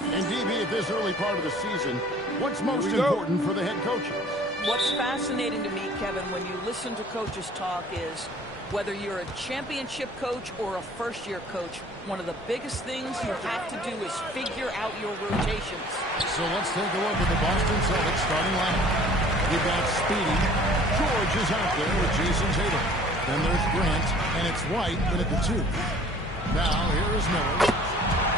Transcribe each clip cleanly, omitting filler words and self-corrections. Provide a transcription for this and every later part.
And DB, at this early part of the season, what's most important for the head coaches? What's fascinating to me, Kevin, when you listen to coaches talk is whether you're a championship coach or a first-year coach, one of the biggest things you have to do is figure out your rotations. So let's take a look at the Boston Celtics starting lineup. You've got Speedy. George is out there with Jason Tatum. Then there's Grant, and it's White in at the 2. Now, here is Miller.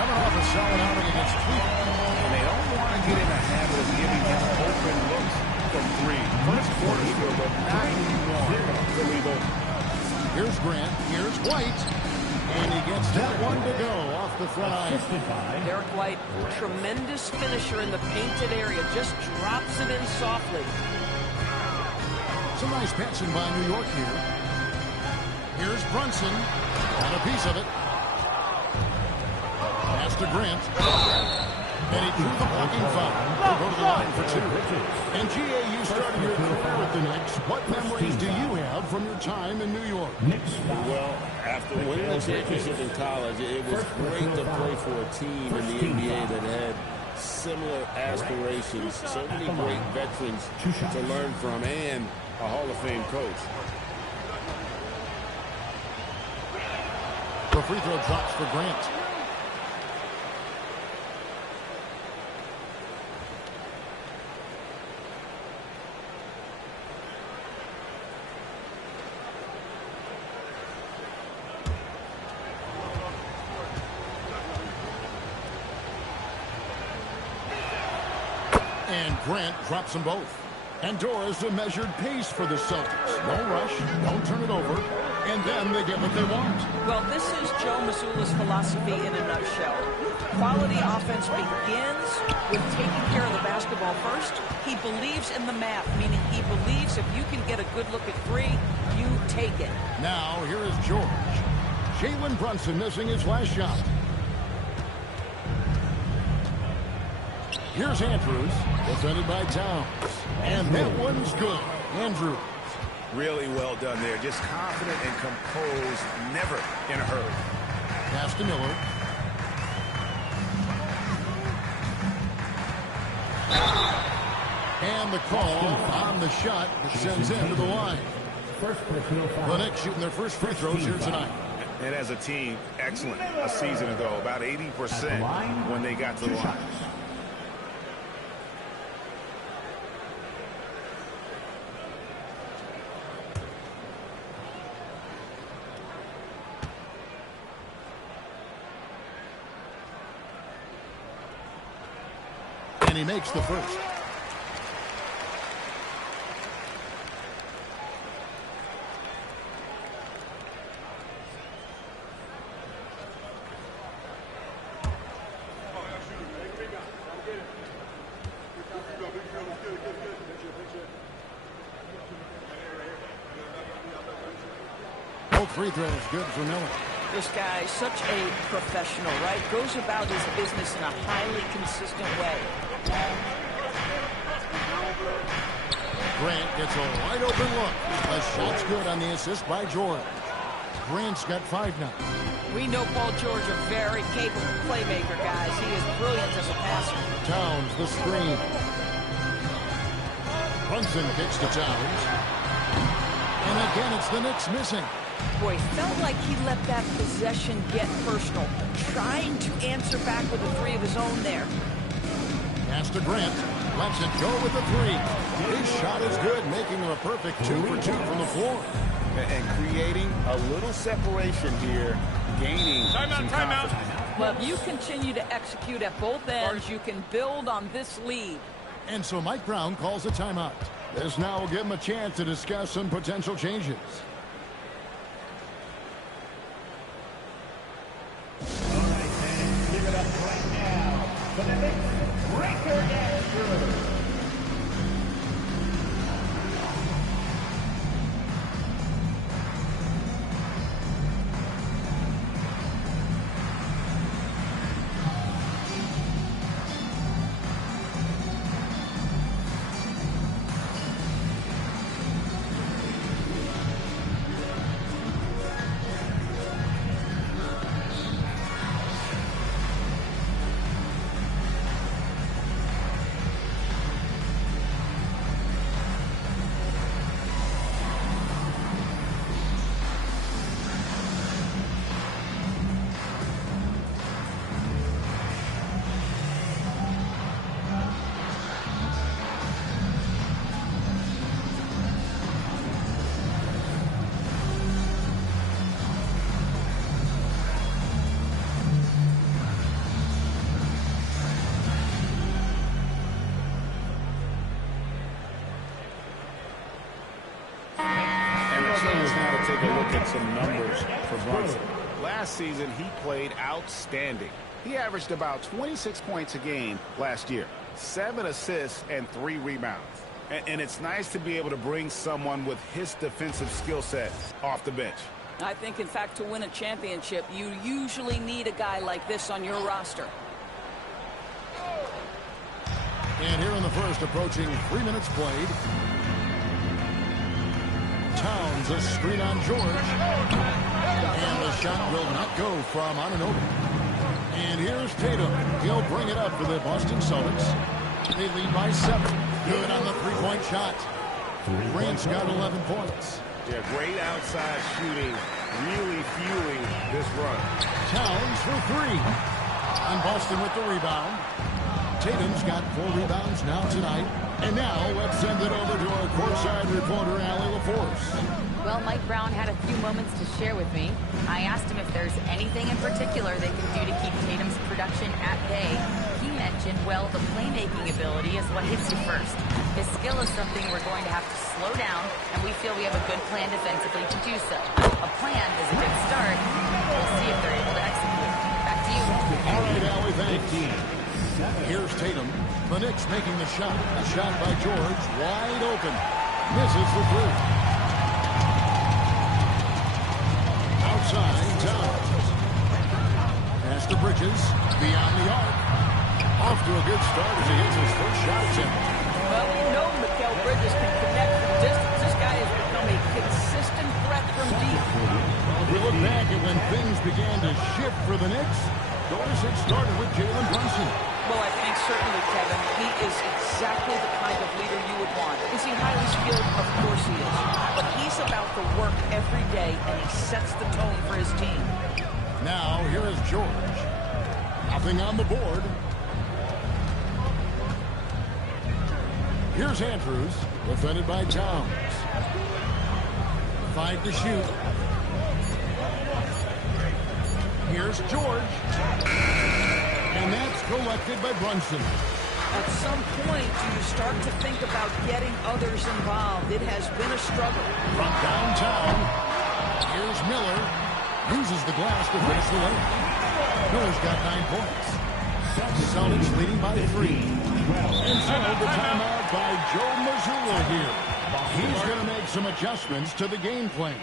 Coming off a solid outing against Cleveland. And they don't want to get in the habit of giving him open looks from 3. First quarter still, but not anymore to leave open. Here's Grant. Here's White. And he gets that one to go off the front iron. Derek White, tremendous finisher in the painted area, just drops it in softly. Some nice passing by New York here. Here's Brunson. Got a piece of it. Pass to Grant. And he drew the blocking foul. He'll go to the line for 2. And G.A., you started your career with the Knicks. What memories do you have from your time in New York? Well, after winning the championship in college, it was great to play for a team in the NBA that had similar aspirations, so many great veterans to learn from, and a Hall of Fame coach. The free throw drops for Grant. And Grant drops them both. And Dora's a measured pace for the Celtics. No rush, don't turn it over, and then they get what they want. Well, this is Joe Mazzulla's philosophy in a nutshell. Quality offense begins with taking care of the basketball first. He believes in the math, meaning he believes if you can get a good look at 3, you take it. Now, here is George. Jalen Brunson missing his last shot. Here's Andrews, defended by Towns. And that one's good. Andrews. Really well done there. Just confident and composed, never in a hurry. Pass to Miller. And the call on the shot that sends him to the line. The Knicks shooting their first free throws here tonight. And as a team, excellent a season ago. About 80% when they got to the line. And he makes the first. Both free throws good for Miller. This guy, such a professional, right? Goes about his business in a highly consistent way. Grant gets a wide open look. A shot's good on the assist by George. Grant's got 5 now. We know Paul George, a very capable playmaker, guys. He is brilliant as a passer. Towns, the screen. Brunson kicks to Towns. And again, it's the Knicks missing. Boy, felt like he let that possession get personal. Trying to answer back with a 3 of his own there. Pass to Grant. Lets it go with the 3. His shot is good, making him a perfect 2 for 2 from the floor. And creating a little separation here, gaining some confidence. Well, if you continue to execute at both ends, you can build on this lead. And so Mike Brown calls a timeout. This now will give him a chance to discuss some potential changes. All right, fans, give it up right now for the Knicks breaker Andrews. to take a look at some numbers for Brunson. Last season, he played outstanding. He averaged about 26 points a game last year, 7 assists and 3 rebounds. And it's nice to be able to bring someone with his defensive skill set off the bench. I think, in fact, to win a championship, you usually need a guy like this on your roster. And here in the first, approaching 3 minutes played. Towns, a screen on George. And the shot will not go from Anunoby. And here's Tatum. He'll bring it up for the Boston Celtics. They lead by 7. Good on the three-point shot. Grant's got 11 points. Yeah, great outside shooting, really fueling this run. Towns for 3. And Boston with the rebound. Tatum's got 4 rebounds now tonight. And now let's send it over to our courtside reporter, Allie LaForce. Well, Mike Brown had a few moments to share with me. I asked him if there's anything in particular they can do to keep Tatum's production at bay. He mentioned, well, the playmaking ability is what hits you first. His skill is something we're going to have to slow down, and we feel we have a good plan defensively to do so. A plan is a good start. We'll see if they're able to execute. Back to you. All right, Allie, thanks. Here's Tatum. The Knicks making the shot. A shot by George. Wide open. Misses the 3. Outside, Towns. Pass to Bridges. Beyond the arc. Off to a good start as he hits his first shot attempt. Well, you know Mikal Bridges can connect from distance. This guy has become a consistent threat from deep. If we look back at when things began to shift for the Knicks, notice it started with Jalen Brunson. Well, I think certainly, Kevin, he is exactly the kind of leader you would want. Is he highly skilled? Of course he is. But he's about the work every day, and he sets the tone for his team. Now, here is George. Nothing on the board. Here's Andrews, defended by Towns. 5 to shoot. Here's George. And that's collected by Brunson. At some point, do you start to think about getting others involved? It has been a struggle. From downtown, here's Miller. Uses the glass to finish the layup. Miller's got 9 points. Celtics leading by 3. And so the timeout by Joe Mazzulla here. He's going to make some adjustments to the game plan.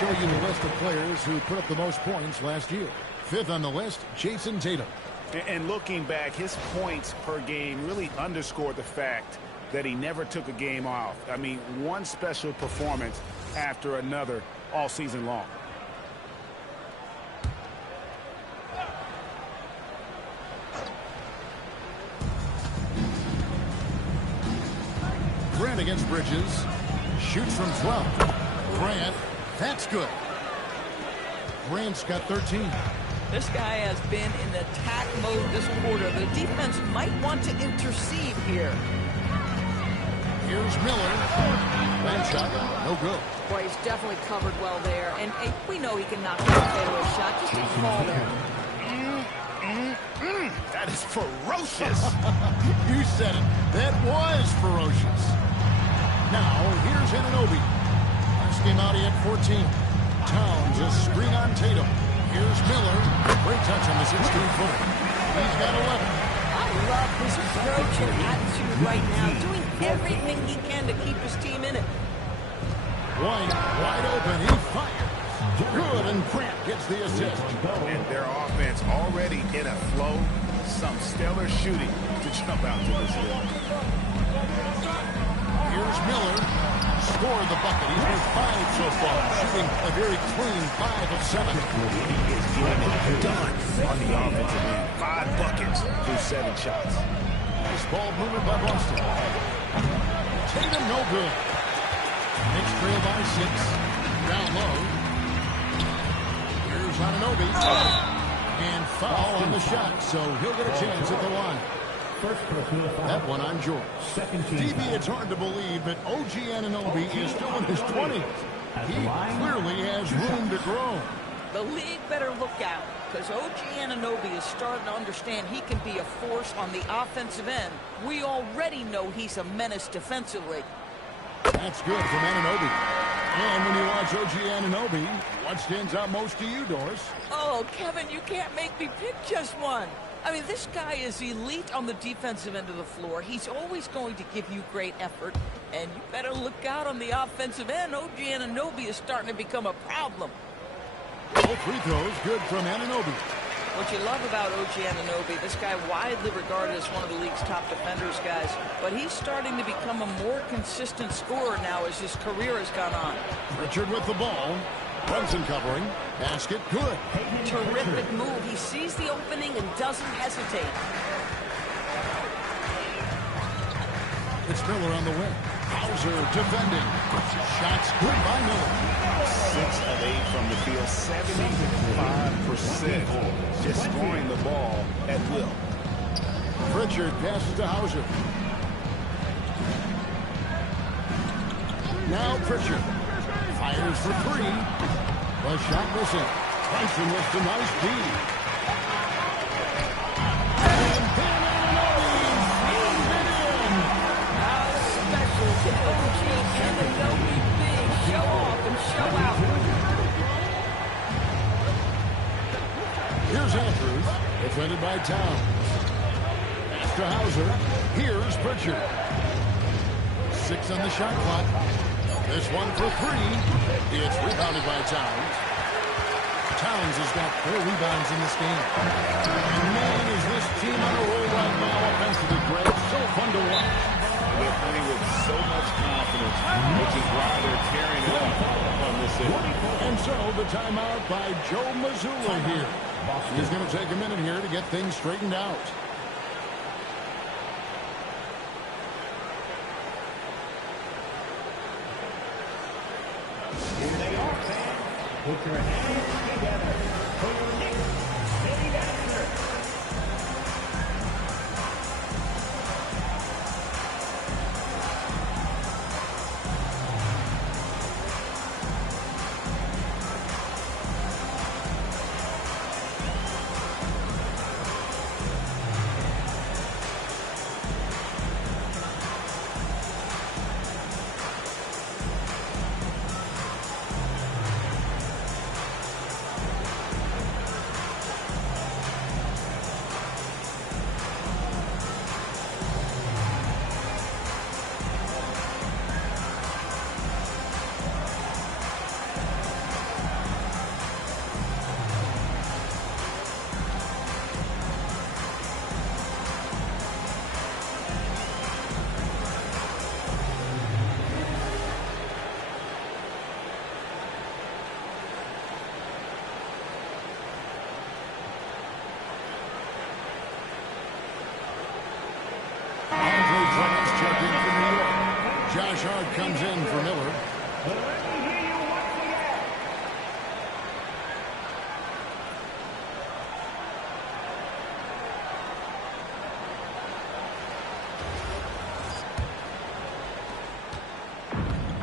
Show you the list of players who put up the most points last year. 5th on the list, Jason Tatum. And looking back, his points per game really underscored the fact that he never took a game off. I mean, one special performance after another all season long. Grant against Bridges. Shoots from 12. Grant. That's good. Grant's got 13. This guy has been in attack mode this quarter. The defense might want to intercede here. Here's Miller. That shot, no good. Boy, he's definitely covered well there. And we know he can knock down a fadeaway shot. Just a call there. That is ferocious. You said it. That was ferocious. Now, here's Anunoby. Last game out, he had 14. Towns, a screen on Tatum. Here's Miller. Great touch on the 16-footer. He's got 11. I love his approach and attitude right now, doing everything he can to keep his team in it. White, wide open. He fires. Good, and Grant gets the assist. And their offense already in a flow. Some stellar shooting to jump out to this lead. Here's Miller. Scored the bucket. He's with 5 so far. Shooting a very clean 5 of 7. He is getting it done on the offensive end. 5 buckets through 7 shots. Nice ball movement by Boston. Tatum no good. Knicks trail by 6. Down low. Here's Anunoby. And foul on the shot, so he'll get a chance at the line. That one on George. DB, it's hard to believe, but OG Anunoby is still in his 20s. He clearly has room to grow. The league better look out, because OG Anunoby is starting to understand he can be a force on the offensive end. We already know he's a menace defensively. That's good from Anunoby. And when you watch OG Anunoby, what stands out most to you, Doris? Oh, Kevin, you can't make me pick just one. I mean, this guy is elite on the defensive end of the floor. He's always going to give you great effort. And you better look out on the offensive end. OG Anunoby is starting to become a problem. Both free throws good from Anunoby. What you love about OG Anunoby, this guy widely regarded as one of the league's top defenders, guys. But he's starting to become a more consistent scorer now as his career has gone on. Richard with the ball. Brunson covering. Basket good. Terrific move. He sees the opening and doesn't hesitate. It's Miller on the wing. Hauser defending. Shots good by Miller. 6 of 8 from the field. 75%. Just scoring the ball at will. Pritchard passes to Hauser. Now Pritchard. Fires for 3. The shot missing. Tyson with the nice feed. And then Anunoby feeds it in. How special to OG Anunoby big. Show off and show out. Here's Andrews. Defended by Towns. Pass to Hauser. Here's Pritchard. 6 on the shot clock. This one for 3. It's rebounded by Towns. Towns has got 4 rebounds in this game. And man, is this team on a roll right now offensively, Greg. So fun to watch. They're playing with so much confidence, which is why they're carrying it up on this end. And so the timeout by Joe Mazzulla here. He's going to take a minute here to get things straightened out. Here they are, fans. Put your hands together for your Knicks City Dancer. Josh Hart comes in for Miller.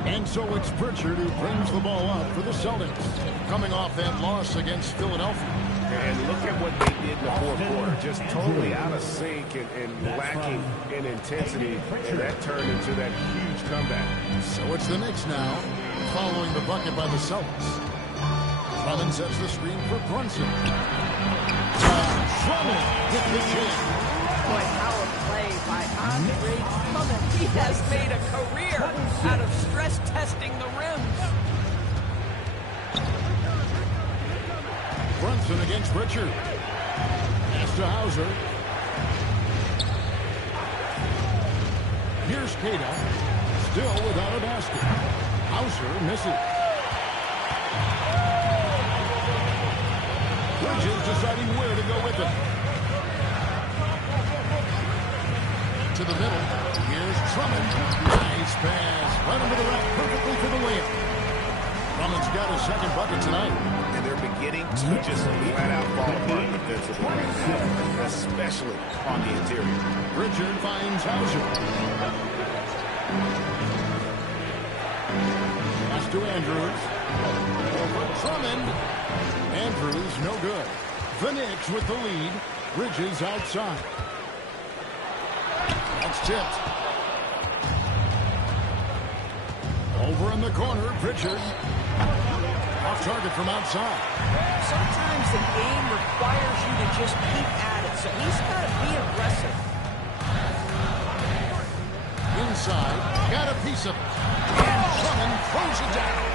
And so it's Pritchard who brings the ball up for the Celtics, coming off that loss against Philadelphia. And look at what they did in the fourth quarter. Just totally out of sync and lacking in intensity, and that turned into that huge comeback. So it's the Knicks now, following the bucket by the Celtics. Drummond sets the screen for Brunson. Drummond hit the chin. Boy, power play by Andre Drummond. He has made a career out of stress testing the rims. Brunson against Richard. Pass to Hauser. Here's Cada. Still without a basket. Hauser misses. Bridges deciding where to go with it. To the middle. Here's Drummond. Nice pass. Right under the rack. Perfectly for the layup. Drummond's got his second bucket tonight. And they're beginning to just flat out fall apart defensively right now, especially on the interior. Richard finds Hauser. Pass to Andrews. Over Drummond. Andrews, no good. The Knicks with the lead. Bridges outside. That's tipped. Over in the corner, Pritchard. Off target from outside. Sometimes the game requires you to just keep at it, so he's got to be aggressive. Inside, got a piece of it. And Drummond throws it down.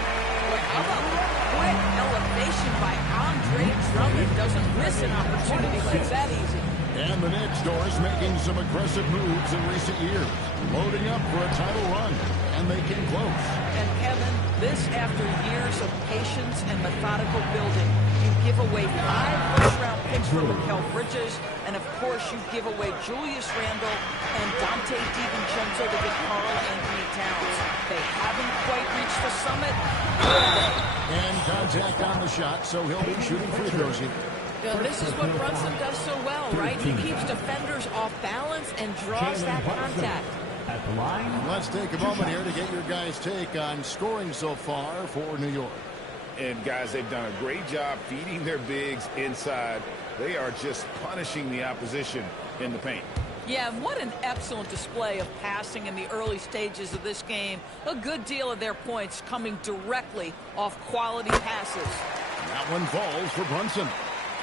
Boy, how about the quick elevation by Andre Drummond? Doesn't miss an opportunity like that easy. And the Knicks, Doris, making some aggressive moves in recent years. Loading up for a title run. And they came close. And Kevin, this after years of patience and methodical building. You give away 5 first-round picks for Mikal Bridges, and of course you give away Julius Randle and Dante DiVincenzo to get Karl Anthony Towns. They haven't quite reached the summit. And contact on the shot, so he'll be shooting free throws here. You know, this is what Brunson does so well, right? He keeps defenders off balance and draws that contact. At the line. Let's take a moment here to get your guys' take on scoring so far for New York. And, guys, they've done a great job feeding their bigs inside. They are just punishing the opposition in the paint. Yeah, and what an excellent display of passing in the early stages of this game. A good deal of their points coming directly off quality passes. That one falls for Brunson.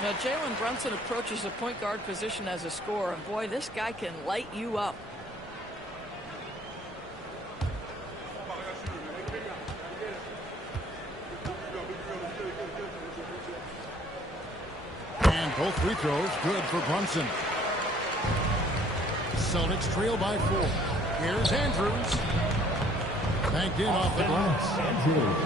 Now, Jalen Brunson approaches the point guard position as a scorer, and boy, this guy can light you up. And both free throws good for Brunson. Celtics trail by 4. Here's Andrews. Banked in off the glass.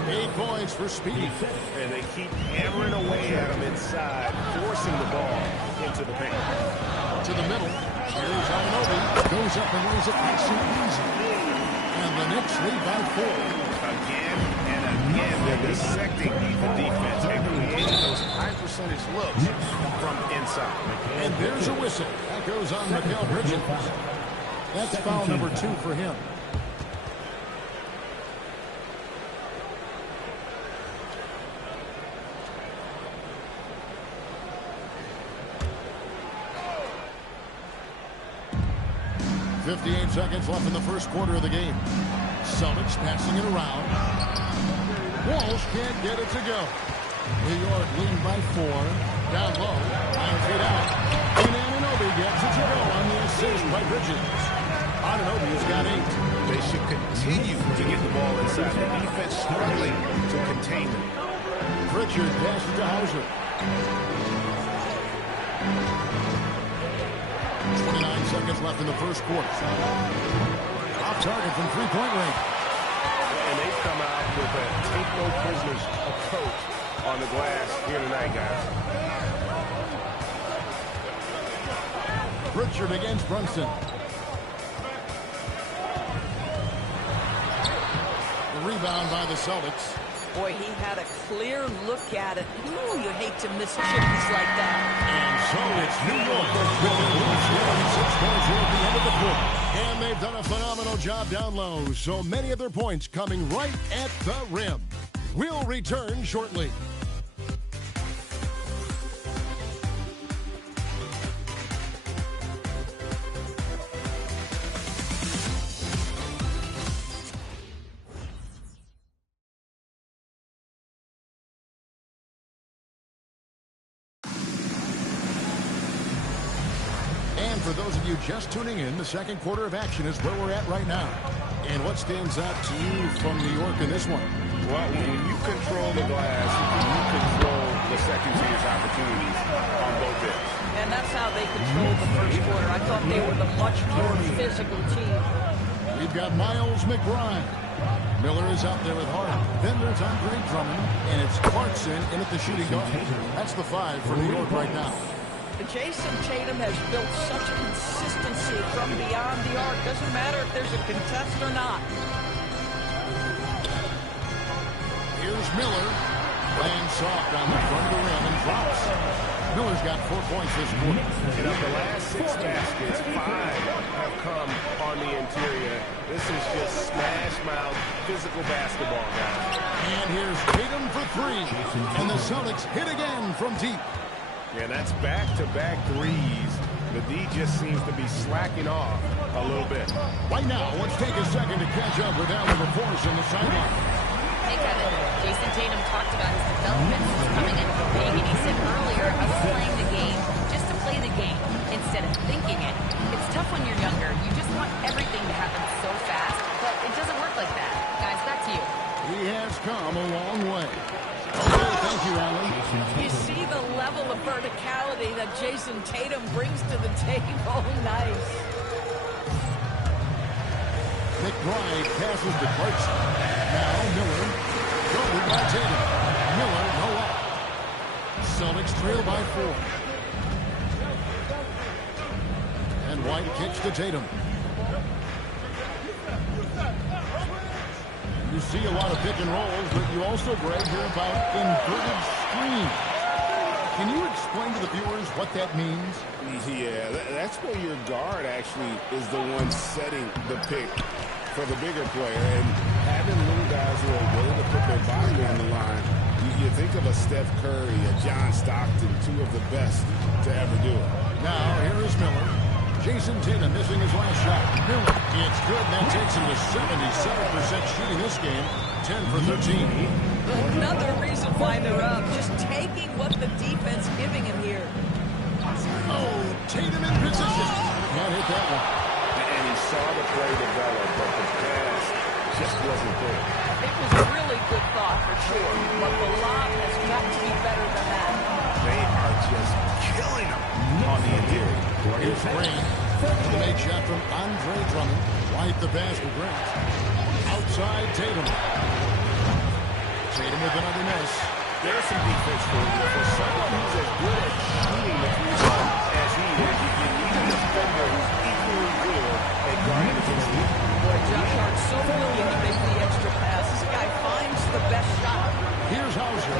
8 points for Speedy. And they keep hammering away at him inside, forcing the ball into the paint. To the middle. Here's Anunoby. Goes up and lays it nice and easy. And the Knicks lead by 4. Again and again, they're dissecting the defense and creating those high-percentage looks from inside. And there's a whistle. That goes on Mikal Bridges. That's foul number 2 for him. .58 seconds left in the first quarter of the game. Celtics passing it around. Walsh can't get it to go. New York leading by 4. Down low. 9 feet out. And Anunoby gets it to go on the assist by Bridges. Anunoby's got 8. They should continue to get the ball inside. The defense struggling to contain them. Pritchard passes to Hauser. 29 seconds left in the first quarter. Off target from three-point range. And they've come out with a take-no-prisoners approach on the glass here tonight, guys. Pritchard against Brunson. The rebound by the Celtics. Boy, he had a clear look at it. Ooh, you hate to miss chippies like that. And so it's New York with 6 points here at the end of the quarter. And they've done a phenomenal job down low. So many of their points coming right at the rim. We'll return shortly. those of you just tuning in, the second quarter of action is where we're at right now. And what stands out to you from New York in this one? Well, when you control the glass, you control the second-chance opportunities on both ends. And that's how they controlled the first quarter. I thought they were the much more physical team. We've got Miles McBride. Miller is out there with Hart. Then there's Andre Drummond, and it's Clarkson in at the shooting guard. That's the 5 for New York right now. Jason Tatum has built such consistency from beyond the arc. Doesn't matter if there's a contest or not. Here's Miller. Laying soft on the front of the rim and drops. Miller's got 4 points this quarter. And of the last 6 baskets, 5 have come on the interior. This is just smash-mouth physical basketball, guys. And here's Tatum for 3. And the Celtics hit again from deep. Yeah, that's back-to-back threes. The D just seems to be slacking off a little bit. Right now, let's take a second to catch up with Allen LaForce on the sideline. Hey, Kevin. Jason Tatum talked about his development since coming in from big, and he said earlier, I was playing the game just to play the game instead of thinking it. It's tough when you're younger. You just want everything to happen so fast, but it doesn't work like that. Guys, back to you. He has come a long way. Okay, thank you, Allen. You see the level of verticality that Jason Tatum brings to the table. Nice. McBride passes to Clarkson. Now Miller. Guarded by Tatum. Miller, no up. Celtics trail by 4. And White kicks to Tatum. You see a lot of pick and rolls, but you also, Greg, hear about inverted screens. Can you explain to the viewers what that means? Yeah, that's where your guard actually is the one setting the pick for the bigger player. And having little guys who are willing to put their body on the line, you think of a Steph Curry, a John Stockton, 2 of the best to ever do it. Now, here is Miller. Jason Tatum missing his last shot. Miller, it's good, and that takes him to 77% shooting this game, 10 for 13. Another reason why they're up. Just taking what the defense giving him here. Oh, Tatum in position. Can't hit that one. And he saw the play develop, but the pass just wasn't there. It was a really good thought for sure, but the lob has got to be better than that. They are just killing him on the interior. Here's Grant. The make shot from Andre Drummond. White the pass to Grant. Outside Tatum. Tatum with another miss. There's some defense for you. For someone who's as good at shooting the three-ball as he is, you need a defender who's equally good at guarding against you. Boy, Josh Hart's so willing to make the extra pass. This guy finds the best shot. Here's Hauser.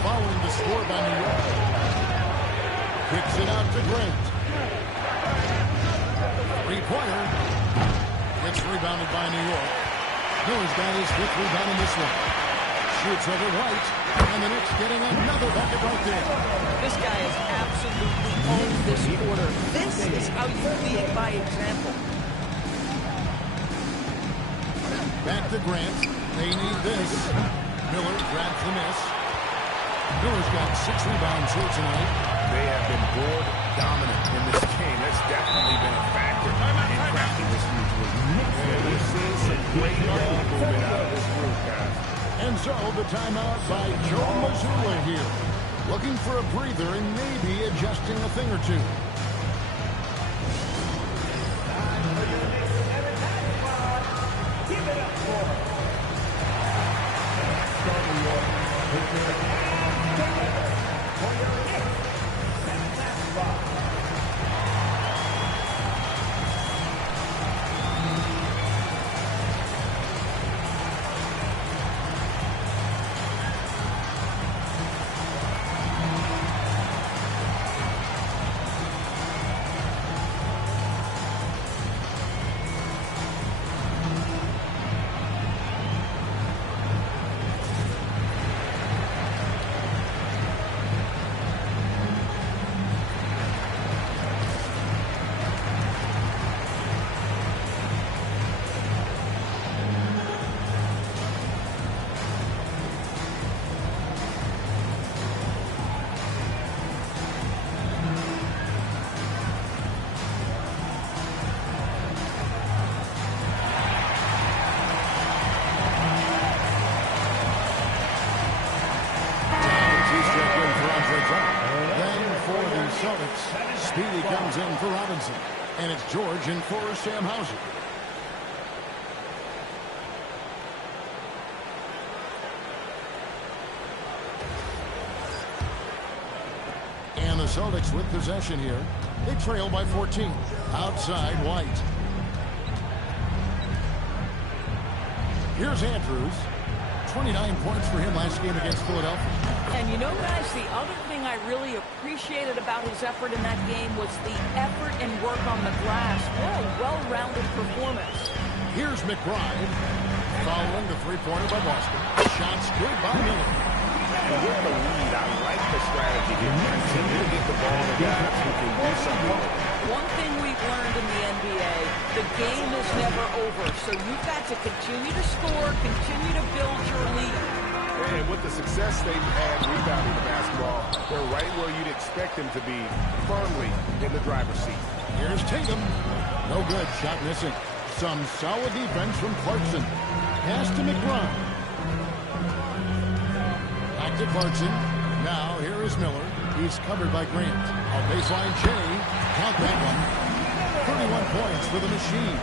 Following the score by New York. Kicks it out to Grant. Three-pointer. Gets rebounded by New York. Miller's got his 5th rebound in this one. Shoots over White. And the Knicks getting another bucket right there. This guy has absolutely owned this quarter. This is how you lead by example. Back to Grant. They need this. Miller grabs the miss. Miller's got 6 rebounds here tonight. They have been board dominant in this game. That's definitely been a factor in cracking this mutual. We've seen some great ball movement out of this group, guys. And so the timeout by Joe Mazzulla here. Looking for a breather and maybe adjusting a thing or two. Give it up for Speedy comes in for Robinson. And it's George in for Sam Hauser. And the Celtics with possession here. They trail by 14. Outside, White. Here's Andrews. 29 points for him last game against Philadelphia. And you know, guys, the other thing I really appreciated about his effort in that game was the effort and work on the glass. What a well-rounded performance. Here's McBride. Following the three-pointer by Boston. Shots good by Miller. And with the lead, I like the strategy here. Continue to get the ball to guys who can do something. One thing we've learned in the NBA, the game is never over. So you've got to continue to score, continue to build your lead. And with the success they've had rebounding the basketball, they're right where you'd expect them to be, firmly in the driver's seat. Here's Tatum. No good. Shot missing. Some solid defense from Clarkson. Pass to McBride. Back to Clarkson. Now here is Miller. He's covered by Grant. A baseline Jay. Count that one. 31 points for the machine.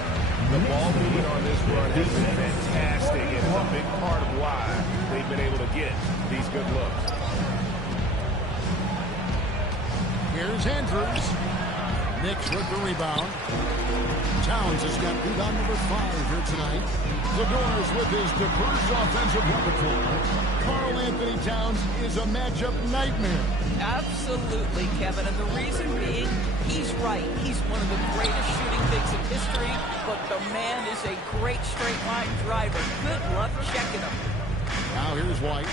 The ball movement on this run has been fantastic, and it's a big part of why they've been able to get these good looks. Here's Andrews. Knicks with the rebound. Towns has got rebound number 5 here tonight. The Doors with his diverse offensive repertoire. Karl Anthony Towns is a matchup nightmare. Absolutely, Kevin. And the reason being, he's right. He's one of the greatest shooting bigs in history, but the man is a great straight-line driver. Good luck checking him. Now here's White.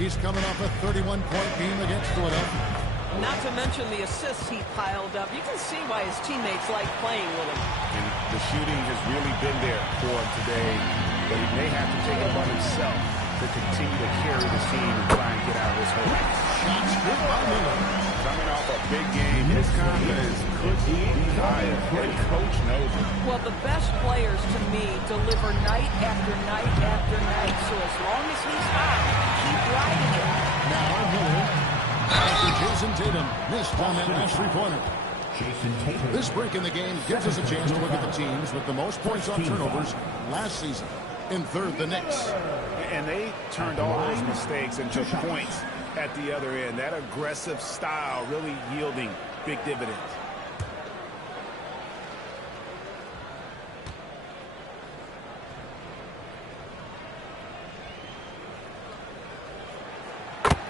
He's coming off a 31-point game against Philadelphia. Not to mention the assists he piled up. You can see why his teammates like playing with him. And the shooting has really been there for him today, but he may have to take it upon himself to continue to carry the team and try and get out of this hole. Shots good by Miller. Coming off a big game, his confidence could be higher, and Coach knows it. Well, the best players, to me, deliver night after night after night. So as long as he's hot, keep riding it. Now Miller. After Jason Tatum missed on that last three-pointer. This break in the game gives us a chance to look at the teams with the most points on turnovers last season. In third, the Knicks. And they turned all those mistakes into points at the other end. That aggressive style really yielding big dividends.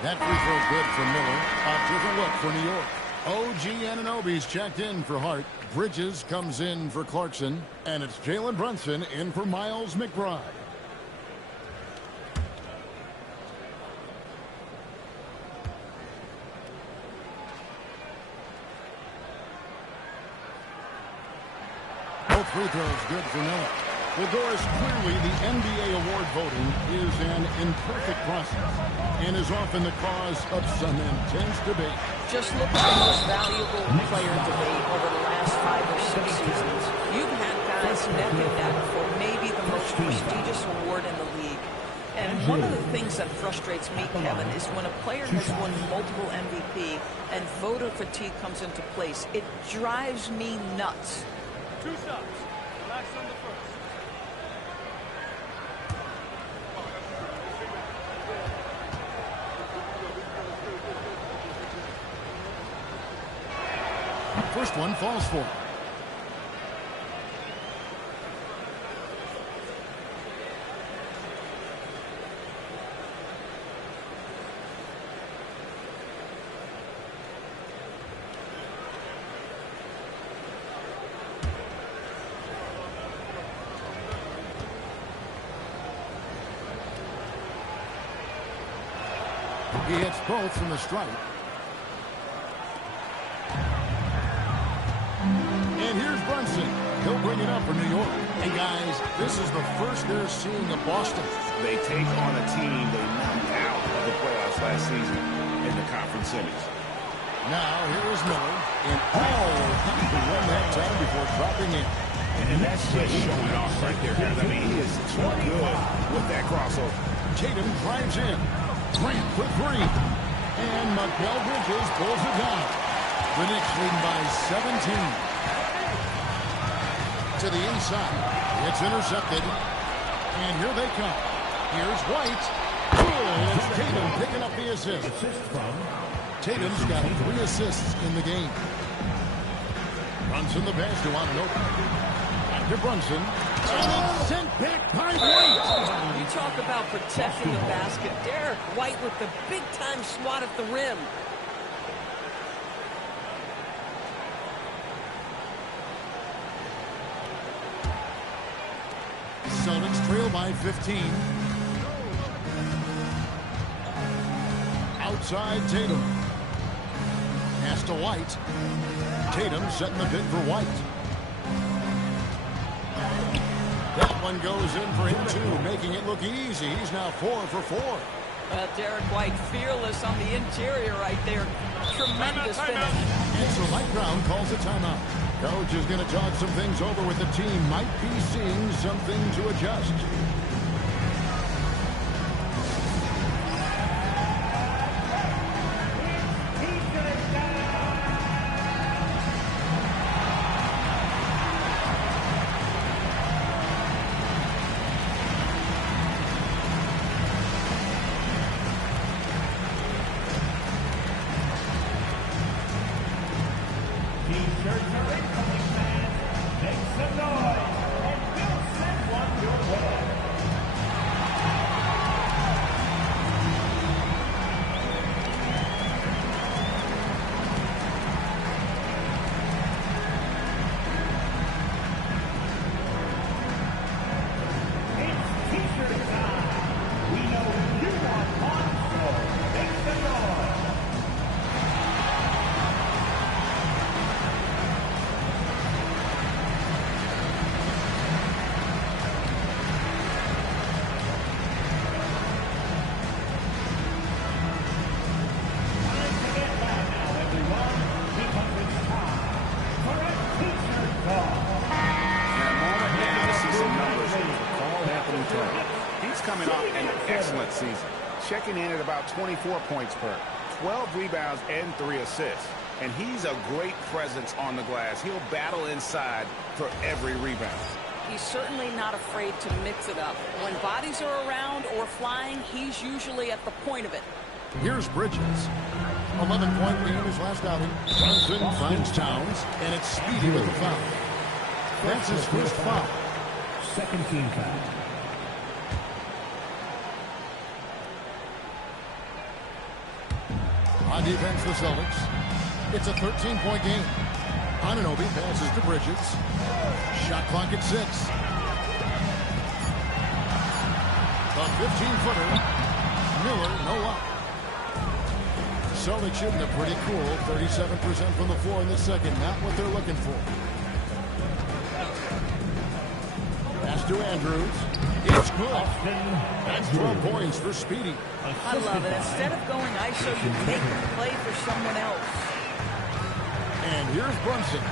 That free throw good for Miller. A different look for New York. OG Anunoby's checked in for Hart. Bridges comes in for Clarkson. And it's Jalen Brunson in for Miles McBride. Both free throws good for Miller. Well, Doris, clearly the NBA award voting is an imperfect process and is often the cause of some intense debate. Just look at the most valuable player debate over the last 5 or 6 seasons. You've had guys neck and neck for maybe the most prestigious award in the league. And one of the things that frustrates me, Kevin, is when a player has won multiple MVP and voter fatigue comes into place. It drives me nuts. 2 shots. Relax on the first. First one falls for him. He hits both from the stripe. And here's Brunson. He'll bring it up for New York. And guys, this is the first they're seeing of Boston. They take on a team they knocked out of the playoffs last season in the conference semis. Now here is Miller. And he won that time before dropping in. And that's just showing off right there, guys. I mean, he is too good with that crossover. Tatum drives in. Grant for 3. And Mikal Bridges pulls it down. The Knicks leading by 17. To the inside. It's intercepted. And here they come. Here's White. Cool. It's Tatum picking up the assist. Tatum's got 3 assists in the game. Brunson the pass to Anunoby. Back to Brunson. And it's sent back by White. You talk about protecting the basket. Derek White with the big-time swat at the rim. Celtics trail by 15. Outside Tatum. Pass to White. Tatum setting the bid for White. That one goes in for him too, making it look easy. He's now 4 for 4. Derek White fearless on the interior right there. Tremendous finish. And so Mike Brown calls a timeout. Coach is going to talk some things over with the team. Might be seeing something to adjust. Checking in at about 24 points per, 12 rebounds and 3 assists. And he's a great presence on the glass. He'll battle inside for every rebound. He's certainly not afraid to mix it up. When bodies are around or flying, he's usually at the point of it. Here's Bridges. 11-point game his last outing. Brunson finds Towns, and it's Speedy with the foul. That's his first foul. Second team foul. On defense, the Celtics. It's a 13-point game. Anunoby passes to Bridges. Shot clock at 6. The 15-footer. Miller, no up. Celtics shooting a pretty cool 37% from the floor in the second. Not what they're looking for. Pass to Andrews. It's good. That's 12 points for Speedy. I love it. Instead of going ISO, you make the play for someone else. And here's Brunson.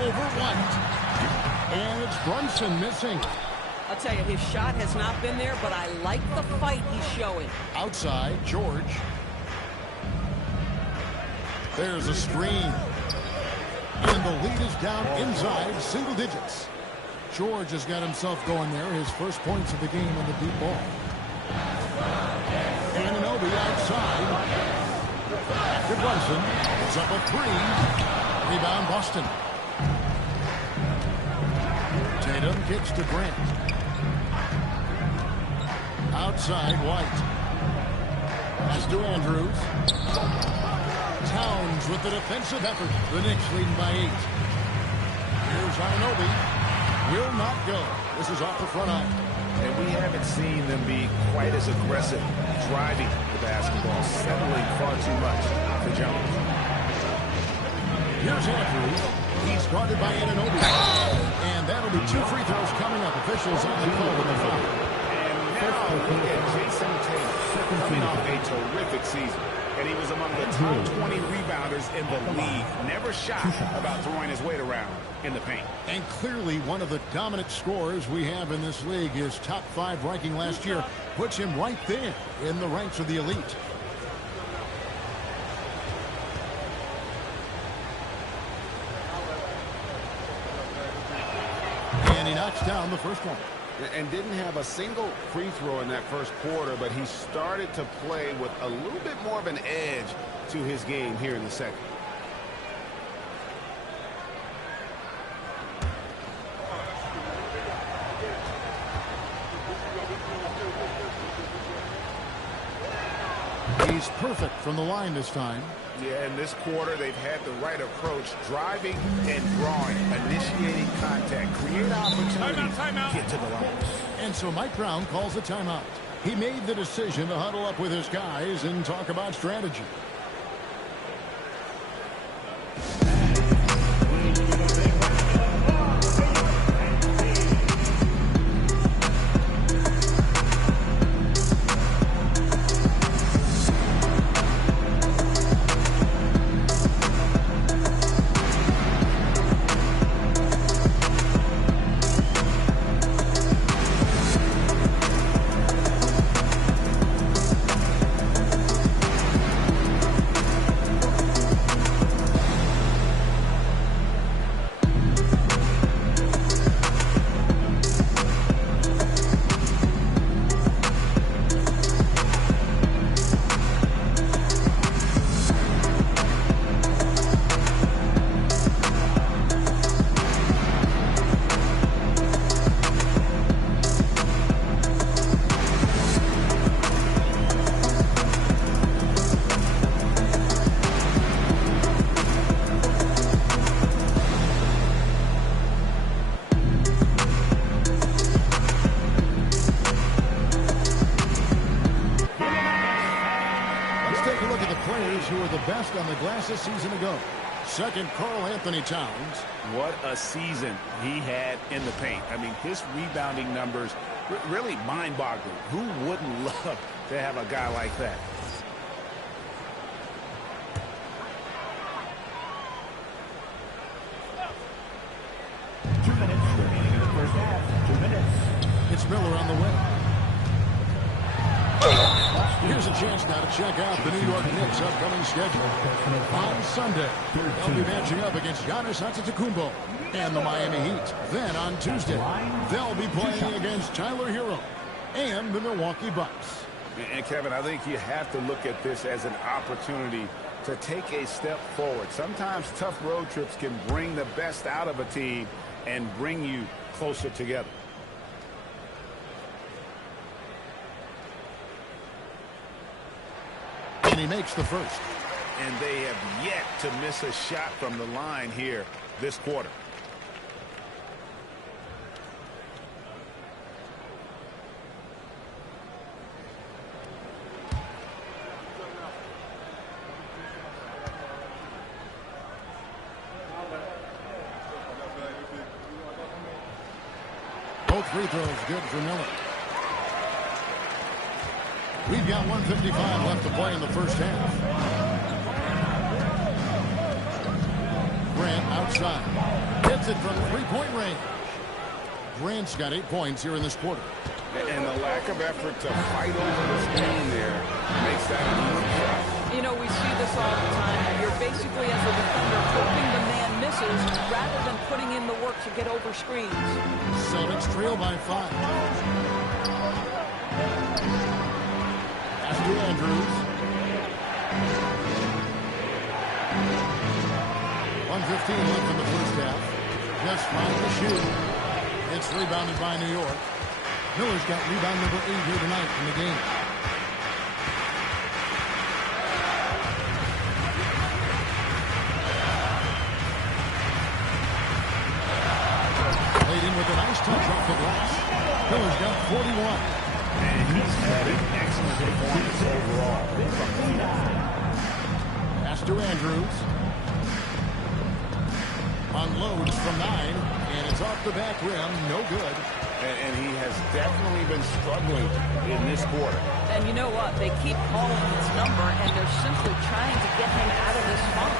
Over White. And it's Brunson missing. I'll tell you, his shot has not been there, but I like the fight he's showing. Outside, George. There's a screen. And the lead is down inside single digits. George has got himself going there. His first points of the game on the deep ball. Anunoby outside. After Brunson. It's up a 3. Rebound Boston. Tatum kicks to Grant. Outside White. Pass to Andrews. Towns with the defensive effort. The Knicks leading by 8. Here's Anunoby. Will not go. This is off the front eye. And we haven't seen them be quite as aggressive driving the basketball, settling far too much for Jones. Here's Andrews. He's guarded by Anunoby. And that'll be 2 free throws coming up. Officials on the call with the foul. And now look at Jason Tatum coming off a terrific season. And he was among the top 20 rebounders in the league. Never shy about throwing his weight around in the paint. And clearly one of the dominant scorers we have in this league. His top 5 ranking last year puts him right there in the ranks of the elite. knocks down the first one. And didn't have a single free throw in that first quarter, but he started to play with a little bit more of an edge to his game here in the second. He's perfect from the line this time. Yeah, in this quarter, they've had the right approach, driving and drawing, initiating contact, create opportunities, get to the line. And so Mike Brown calls a timeout. He made the decision to huddle up with his guys and talk about strategy. Who are the best on the glass a season ago. Second, Karl Anthony Towns. What a season he had in the paint. I mean, his rebounding numbers really mind-boggling. Who wouldn't love to have a guy like that? It's Miller on the way. Here's a chance now to check out the New York Knicks' upcoming schedule. On Sunday, they'll be matching up against Giannis Antetokounmpo and the Miami Heat. Then on Tuesday, they'll be playing against Tyler Hero and the Milwaukee Bucks. And Kevin, I think you have to look at this as an opportunity to take a step forward. Sometimes tough road trips can bring the best out of a team and bring you closer together. And he makes the first. And they have yet to miss a shot from the line here this quarter. Both free throws good for Miller. We've got 1:55 left to play in the first half. Grant outside. Hits it from three-point range. Grant's got 8 points here in this quarter. And the lack of effort to fight over the screen there makes that an easy shot. You know, we see this all the time. You're basically, as a defender, hoping the man misses rather than putting in the work to get over screens. Celtics trail by 5. Pass to Andrews. 1:15 left in the first half. Just 5 to shoot. It's rebounded by New York. Miller's got rebound number 8 here tonight in the game. Played in with a nice touch off the glass. Miller's got 41. And he's had an excellent performance overall. Pass to Andrews. Unloads from 9, and it's off the back rim. No good. And he has definitely been struggling in this quarter. And you know what? They keep calling his number, and they're simply trying to get him out of this funk.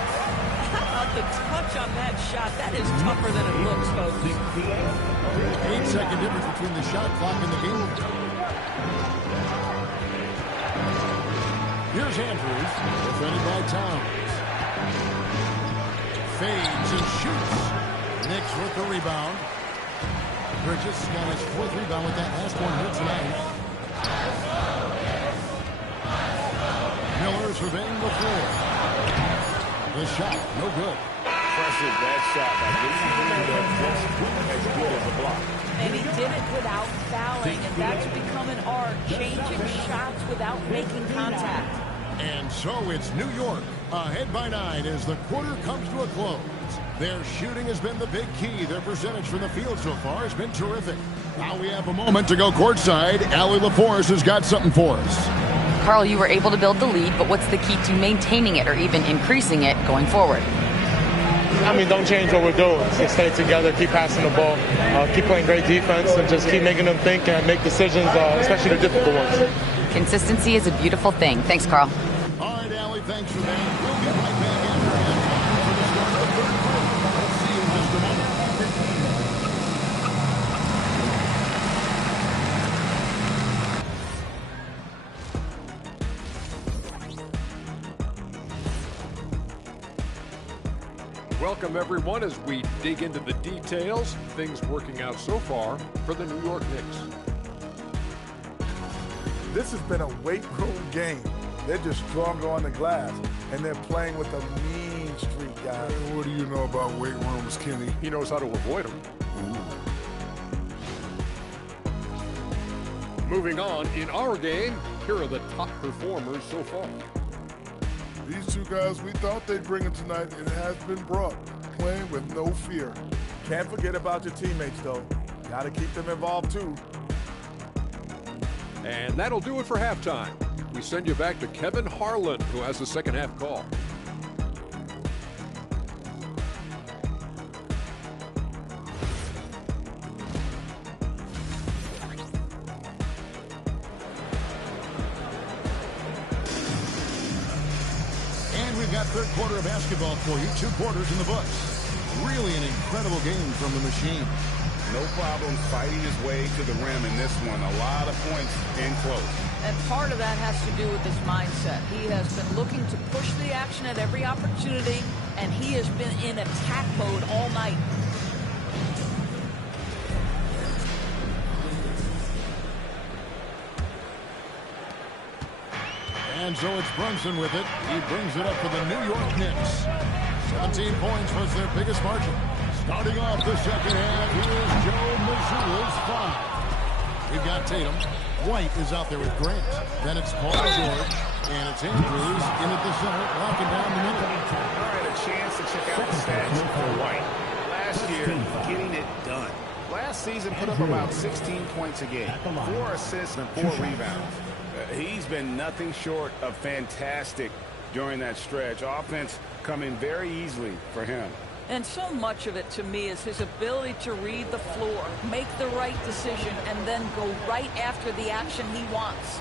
How about the touch on that shot? That is tougher than it looks, folks. 8-second difference between the shot clock and the game. Here's Andrews, defended by Towns. Fades and shoots. Knicks with the rebound. Bridges got his 4th rebound with that last one here tonight. Miller surveying the floor. The shot, no good. Pressured that shot by getting the window just as good as a block. And he did it without fouling, and that's become an art, changing shots without making contact. And so it's New York, ahead by 9 as the quarter comes to a close. Their shooting has been the big key. Their percentage from the field so far has been terrific. Now we have a moment to go courtside. Allie LaForce has got something for us. Carl, you were able to build the lead, but what's the key to maintaining it or even increasing it going forward? I mean, don't change what we're doing. Just stay together, keep passing the ball, keep playing great defense, and just keep making them think and make decisions, especially the difficult ones. Consistency is a beautiful thing. Thanks, Carl. All right, Allie, thanks for that. We'll get right back after halftime for the start of the 3rd quarter. We'll see you in just a moment. Welcome, everyone, as we dig into the details. Things working out so far for the New York Knicks. This has been a weight room game. They're just stronger on the glass, and they're playing with a mean streak, guys. What do you know about weight rooms, Kenny? He knows how to avoid them. Moving on, in our game, here are the top performers so far. These two guys, we thought they'd bring it tonight, and it has been brought. Playing with no fear. Can't forget about your teammates, though. Got to keep them involved, too. And that'll do it for halftime. We send you back to Kevin Harlan, who has the second half call. And we've got 3rd quarter of basketball for you. 2 quarters in the books. Really an incredible game from the machine. No problem fighting his way to the rim in this one. A lot of points in close. And part of that has to do with his mindset. He has been looking to push the action at every opportunity, and he has been in attack mode all night. And so it's Brunson with it. He brings it up for the New York Knicks. 17 points was their biggest margin. Starting off the second half, here's Joe Mazzulla's 5. We've got Tatum. White is out there with Grant. Then it's Paul George. And it's Andrews in at the center, locking down the middle. All right, a chance to check out the stats for White. Last year, getting it done. Last season, put up about 16 points a game, 4 assists and 4 rebounds. He's been nothing short of fantastic during that stretch. Offense coming very easily for him. And so much of it, to me, is his ability to read the floor, make the right decision, and then go right after the action he wants.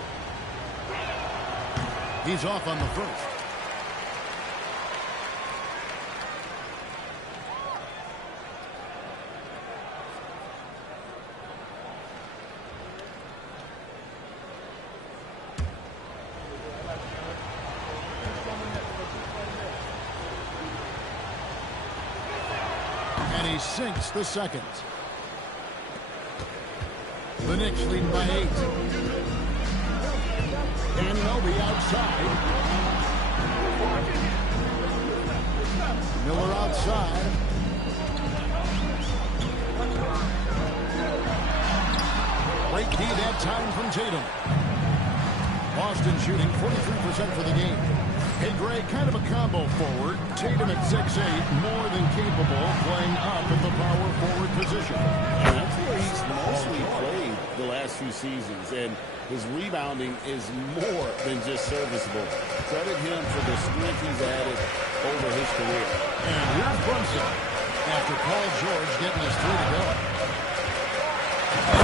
He's off on the first. And he sinks the second. The Knicks leading by 8. Anunoby outside. Miller outside. Great D that time from Tatum. Boston shooting 43% for the game. Hey, Greg, kind of a combo forward. Tatum at 6'8", more than capable, playing up at the power forward position. And that's where he's mostly played the last few seasons, and his rebounding is more than just serviceable. Credit him for the strength he's added over his career. And here's Brunson after Paul George getting his 3 to go.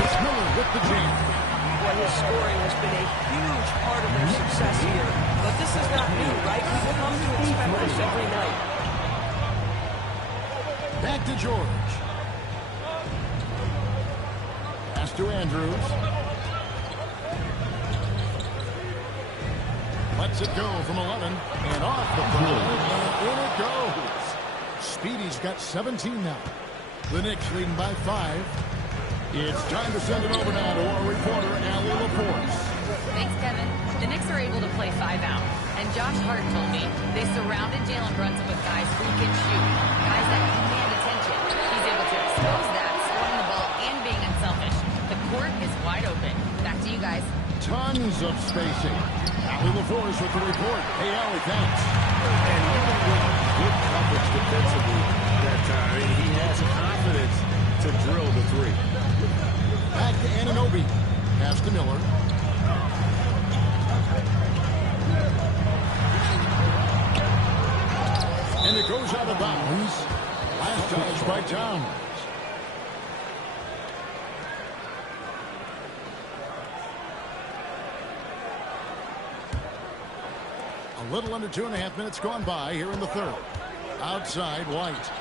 It's Miller with the jam. Well, his scoring has been a huge part of their success here. But this is not new, right? We've come to expect this every night. Back to George. Pass to Andrews. Lets it go from 11. And off the front. And in it goes. Speedy's got 17 now. The Knicks leading by 5. It's time to send it over now to our reporter, Allie LaForce. Thanks, Kevin. The Knicks are able to play 5 out. And Josh Hart told me they surrounded Jalen Brunson with guys who can shoot, guys that command attention. He's able to expose that, scoring the ball and being unselfish. The court is wide open. Back to you guys. Tons of spacing. Allie LaForce with the report. Hey, Allie, thanks. And even with good coverage defensively that time, he has confidence to drill the three. Back to Anunoby. Pass to Miller. And it goes out of bounds. Last touch by Towns. A little under 2.5 minutes gone by here in the third. Outside, White.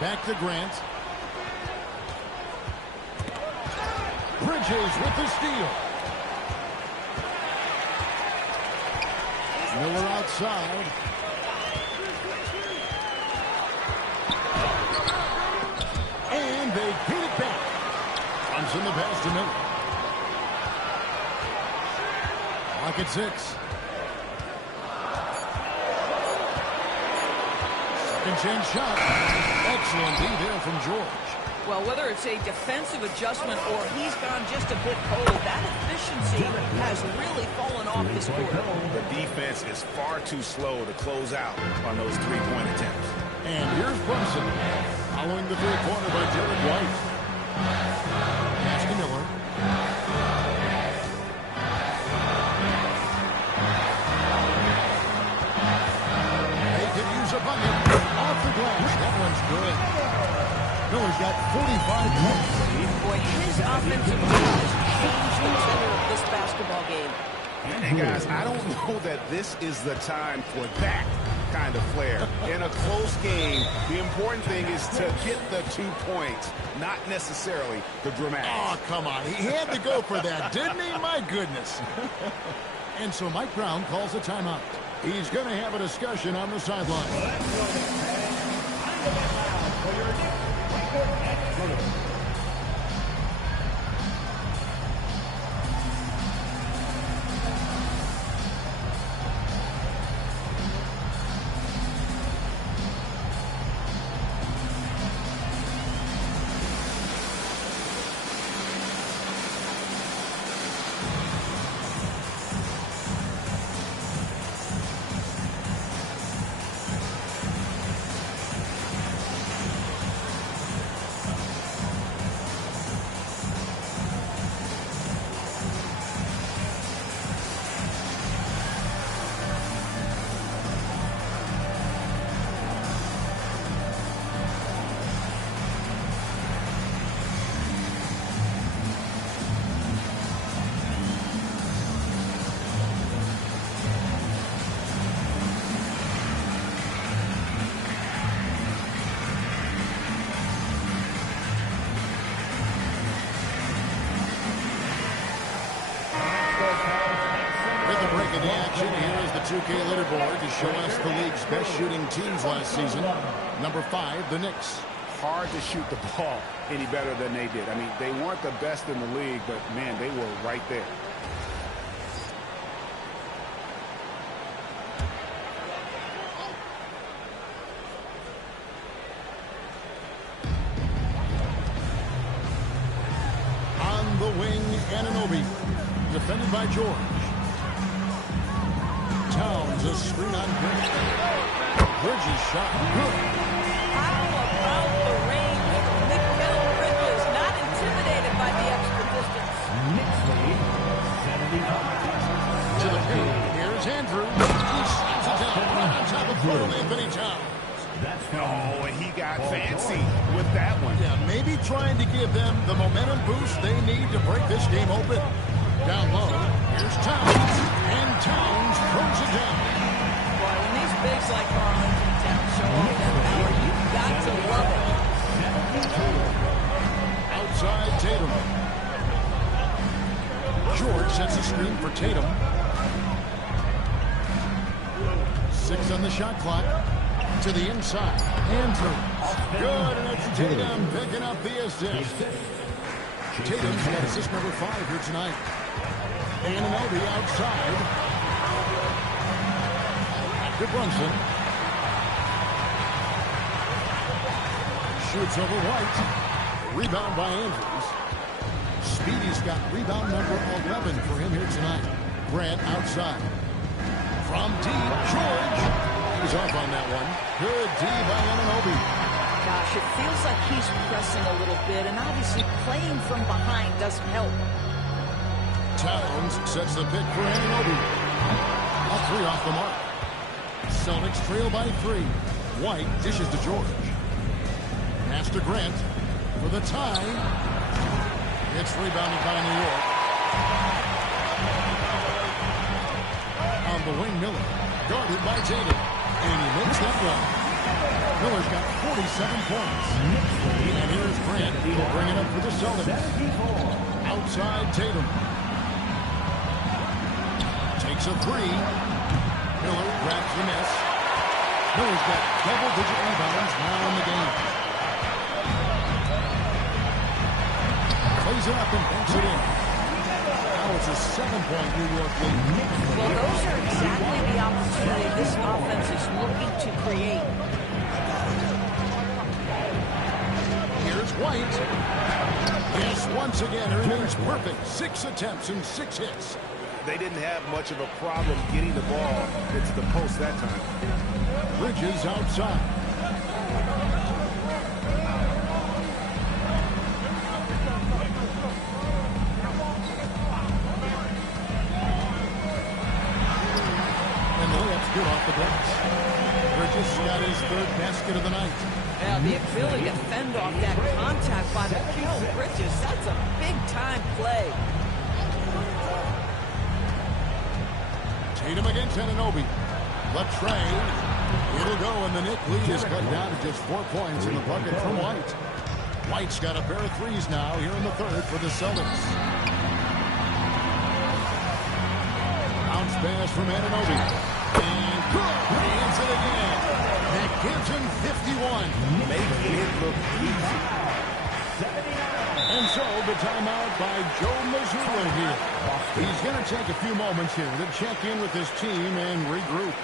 Back to Grant. Bridges with the steal. Miller outside. And they beat it back. Thompson the pass to Miller. Clock at 6. Second chance shot. Excellent D there from George. Well, whether it's a defensive adjustment or he's gone just a bit cold, that efficiency has really fallen off this quarter. The defense is far too slow to close out on those three-point attempts. And here's Brunson following the three-pointer by Derek White. Pass to Miller. They could use a bucket off the glass. That one's good. Miller's got 45 points. Boy, his offensive powers changed the tenor of this basketball game. And guys, I don't know that this is the time for that kind of flair. In a close game, the important thing is to get the 2 points, not necessarily the dramatics. Oh, come on. He had to go for that, didn't he? My goodness. And so Mike Brown calls a timeout. He's going to have a discussion on the sideline. The action here is the 2K leaderboard to show us the league's best shooting teams last season. Number 5, the Knicks. Hard to shoot the ball any better than they did. I mean, they weren't the best in the league, but, man, they were right there. On the wing, Anunoby. Defended by George. Towns, a screen on Grant. Bridges shot. Good. How about the range from Mikal Bridges? Not intimidated by the extra distance. Knicks lead, 79. To the paint. Here's Andrew. He snaps it down right on top of Carl Anthony Towns. Oh, and he got fancy with that one. Yeah, maybe trying to give them the momentum boost they need to break this game open. Down low, here's Towns, and Towns throws it down. Boy, when these bigs like Carl Anthony Towns show off that power, you've got to love it. Outside Tatum. George sets a screen for Tatum. 6 on the shot clock. To the inside. Andrews. Good, and it's Tatum picking up the assist. Tatum's got assist number 5 here tonight. Anunoby outside. To Brunson. Shoots over White. Rebound by Andrews. Speedy's got rebound number 11 for him here tonight. Grant outside. From deep, George. He's off on that one. Good D by Anunoby. Gosh, it feels like he's pressing a little bit, and obviously playing from behind doesn't help. Towns sets the pick for Anunoby. A 3 off the mark. Celtics trail by 3. White dishes to George. Pass to Grant for the tie. It's rebounded by New York. On the wing, Miller. Guarded by Tatum. And he makes that run. Miller's got 47 points. And here's Grant. He'll bring it up for the Celtics. Outside Tatum. Takes a 3. Miller grabs the miss. Miller's got double-digit rebounds now in the game. Plays it up and banks it in. Now it's a 7-point New York lead. Well, those are exactly the opportunity this offense is looking to create. Here's White. Yes, once again, he remains perfect. 6 attempts and 6 hits. They didn't have much of a problem getting the ball into the post that time. Bridges outside. And the layup's good off the glass. Bridges got his 3rd basket of the night. Yeah, the ability to fend off that contact by Mikal Bridges, that's a big-time play. Tatum against Anunoby. The trade. It'll go, and the Knick lead is cut down to just 4 points in the bucket from White. White's got a pair of 3s now here in the 3rd for the Celtics. Bounce pass from Anunoby. And good. Hands it again. That gives him 51. Making it look easy. And so the timeout by Joe Mazzulla here. He's going to take a few moments here to check in with his team and regroup.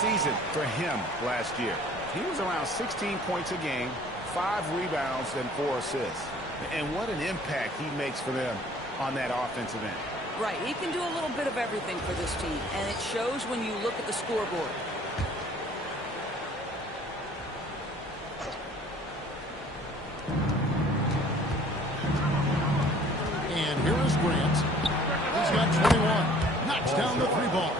Season for him last year. He was around 16 points a game, 5 rebounds, and 4 assists. And what an impact he makes for them on that offensive end. Right, he can do a little bit of everything for this team, and it shows when you look at the scoreboard. And here is Grant. He's got 21. Knocks down the 3-ball.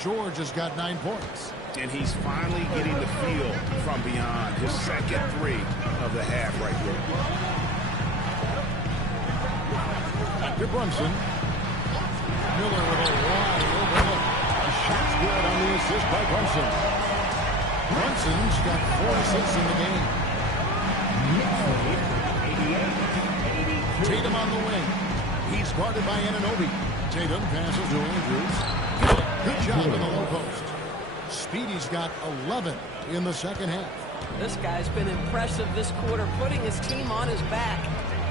George has got 9 points. And he's finally getting the feel from beyond. His second 3 of the half right here. Back to Brunson. Miller with a wide overlook. A shot's good on the assist by Brunson. Brunson's got 4 assists in the game. Tatum on the wing. He's guarded by Anunoby. Tatum passes to Andrews. Good job in the low post. Speedy's got 11 in the second half. This guy's been impressive this quarter, putting his team on his back.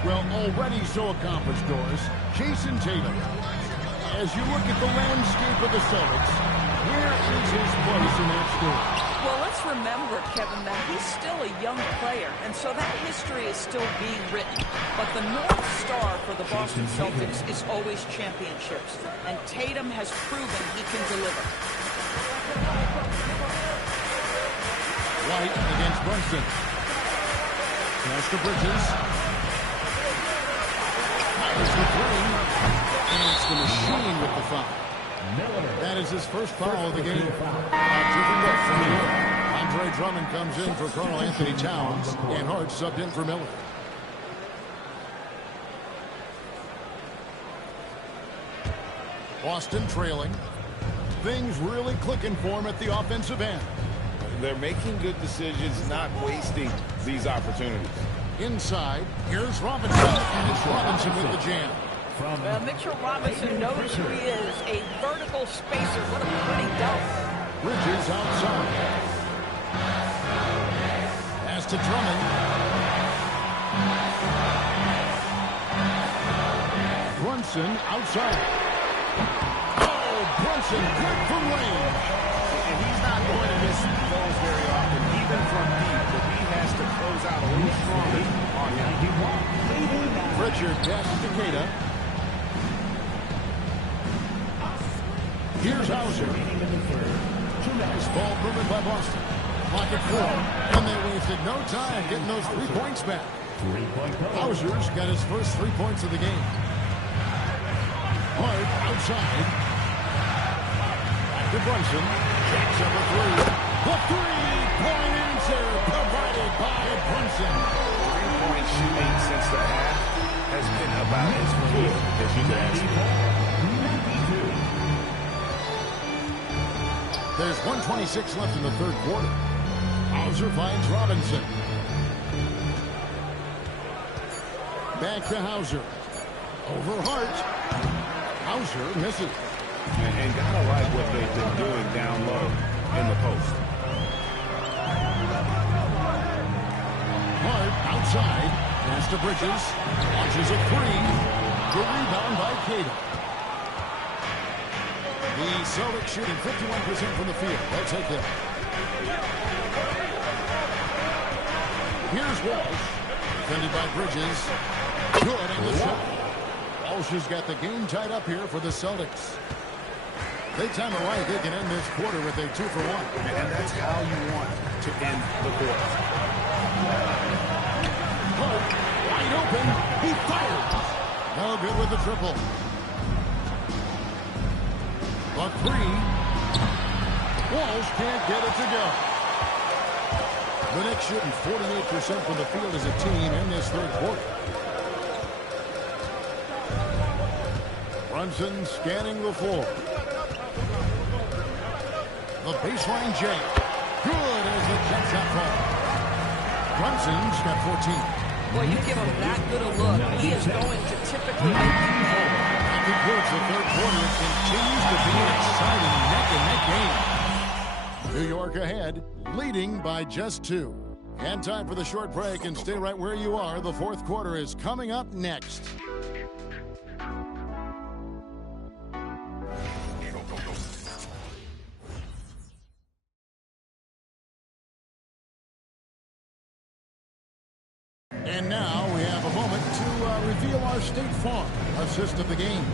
Well, already so accomplished, Doris. Jason Tatum. As you look at the landscape of the Celtics, where is his place in that story? Well, let's remember, Kevin, that he's still a young player, and so that history is still being written. But the North Star for the Boston Celtics is always championships, and Tatum has proven he can deliver. White against Brunson. Pass to Bridges. There's the three. And it's the machine with the foul. That is his first foul of the game. From New York. Andre Drummond comes in for Karl Anthony Towns, and Hart subbed in for Miller. Boston trailing. Things really clicking for him at the offensive end. They're making good decisions, not wasting these opportunities. Inside, here's Robinson, and it's Robinson with the jam. Mitchell Robinson knows who he is, a vertical spacer. What a pretty dunk. Bridges outside. Pass to Drummond. Brunson outside. Oh, Brunson quick from range. And he's not going to miss those very often, even from deep, but he has to close out a little stronger on him. Pritchard passes to Queta. Here's Hauser. Nice ball movement by Boston. Clock at 4. And they wasted no time getting those 3 points back. Hauser's got his first 3 points of the game. Hart outside. Back to Brunson. Jacks up a 3. The 3-point answer provided by Brunson. 3-point shooting since the half has been about as good as you can ask for. There's 1:26 left in the third quarter. Hauser finds Robinson. Back to Hauser. Over Hart. Hauser misses. And gotta like what they've been doing down low in the post. Hart outside. Pass to Bridges. Launches a 3. The rebound by Queta. The Celtics shooting 51% from the field. They'll take that. Here's Walsh. Defended by Bridges. Good on the shot. Walsh has got the game tied up here for the Celtics. They time it right. They can end this quarter with a 2-for-1. And that's how you want to end the quarter. Hart, wide open. He fires. No good with the triple. A 3. Walsh can't get it to go. The Knicks shooting 48% from the field as a team in this third quarter. Brunson scanning the floor. The baseline J. Good as the jump shot falls. Brunson's got 14. Well, you give him that good a look, he is going to typically make you pay. That concludes the third quarter. It continues to be an exciting neck-and-neck game. New York ahead, leading by just 2. And time for the short break, and stay right where you are. The fourth quarter is coming up next. And now we have a moment to reveal our State Farm assist of the game.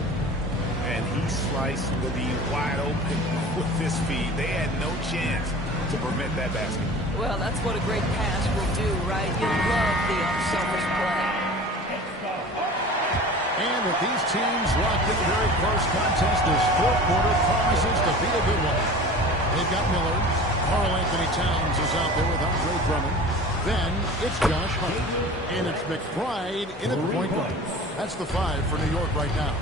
And he sliced the D wide open with his feet. They had no chance to prevent that basket. Well, that's what a great pass will do, right? You'll love the unselfish play. And with these teams locked in a very close contest, this fourth quarter promises to be a good one. They've got Miller. Karl Anthony Towns is out there with Andre Drummond. Then it's Josh Hart. And it's McBride in at the point guard. That's the 5 for New York right now.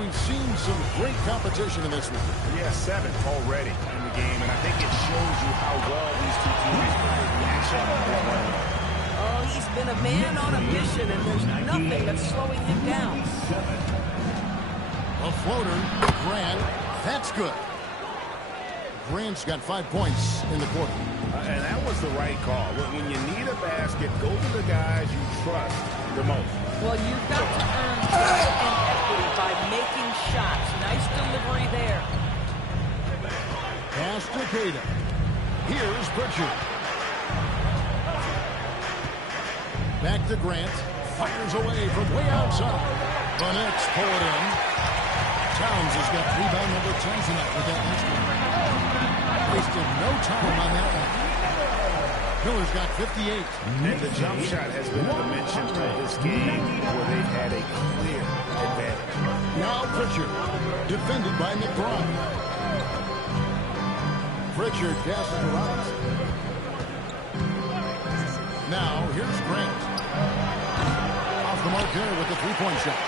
We've seen some great competition in this one. Yeah, 7 already in the game, and I think it shows you how well these two teams match up with one another. Oh, he's been a man on a mission, and there's nothing that's slowing him down. A floater, Grant, that's good. Grant's got 5 points in the quarter. And that was the right call. When you need a basket, go to the guys you trust the most. Well, you've got to earn trust and equity by making shots. Nice delivery there. Pass to Queta. Here's Pritchard. Back to Grant. Fires away from way outside. The Knicks pull it in. Towns has got rebound number 10 tonight with that last one. Wasted no time on that one. Miller's got 58. And the jump shot has been a dimension of this game where they've had a clear advantage. Now Pritchard, defended by McBride. Pritchard passes to Robinson. Now here's Grant. Off the mark there with the three-point shot.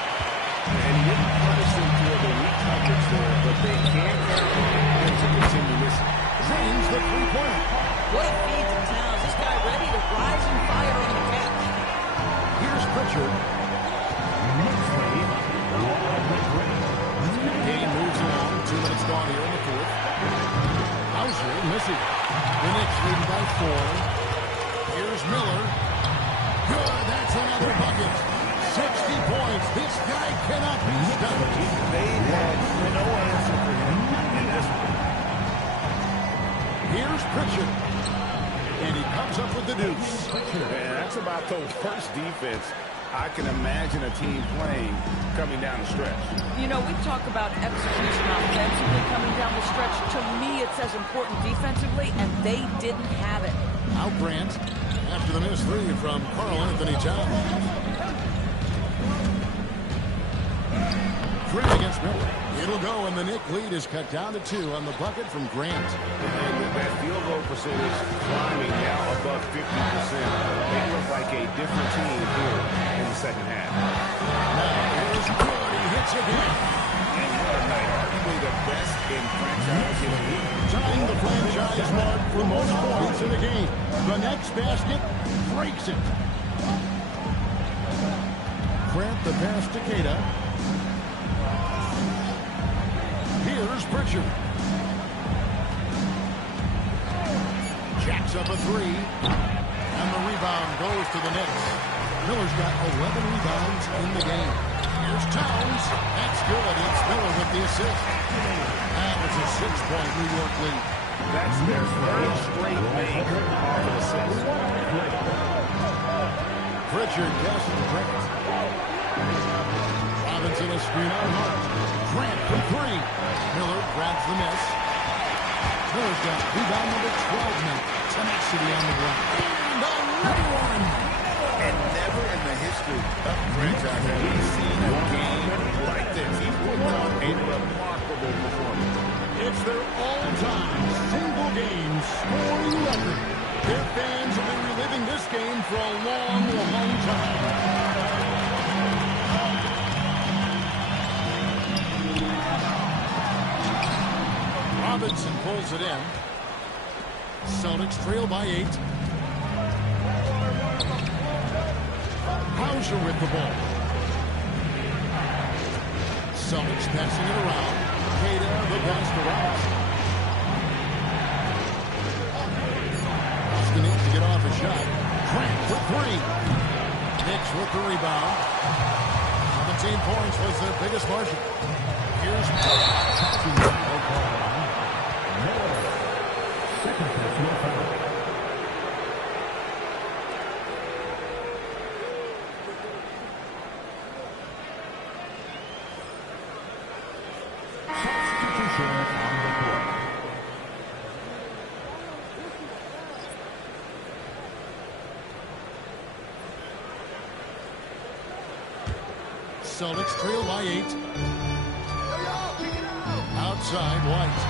And he didn't punish them for the weak coverage there, but they can't count on him to continue missing. Drains the three-pointer. What a feed to Towns. This guy ready to rise and fire on the catch. Here's Pritchard. Game moves along. 2 minutes gone here in the fourth. Hauser missing. The Knicks leading by 4. Here's Miller. Good. That's another bucket. 60 points. This guy cannot be stopped. They had no answer for him in this one. Here's Pritchard. And he comes up with the deuce. Man, that's about the worst defense I can imagine a team playing coming down the stretch. You know, we talk about execution offensively coming down the stretch. To me, it's as important defensively, and they didn't have it. Now Grant after the missed three from Karl-Anthony Towns. Three against Miller. It'll go, and the Knick lead is cut down to 2 on the bucket from Grant. And with that field goal percentage climbing now above 50%, they look like a different team here in the second half. Now here's good. He hits again. And what a night, arguably the best in franchise history. Tying the franchise mark for most points in the game. The next basket breaks it. Grant the pass to Queta. Here's Pritchard. Jacks up a 3. And the rebound goes to the Knicks. Miller's got 11 rebounds in the game. Here's Towns. That's good. It's Miller with the assist. That was a 6-point New York lead. That's their third straight make off an assist. Pritchard passes to Grant. Robinson a screen on Hart. Grant for 3. Miller grabs the miss. Miller's got rebound number 12 now. Tenacity on the ground. And another one. And never in the history of the franchise have we seen a game like this. He put on a remarkable performance. It's their all-time single-game scoring record. Their fans will be reliving this game for a long, long time. Robinson pulls it in. Celtics trail by 8. Hauser with the ball. Celtics passing it around. Queta the pass to Robinson. Austin needs to get off a shot. Grant for 3. Knicks with the rebound. 17 points was their biggest margin. Here's Second personal foul. Substitution on the court. Celtics trail by 8. Outside, White.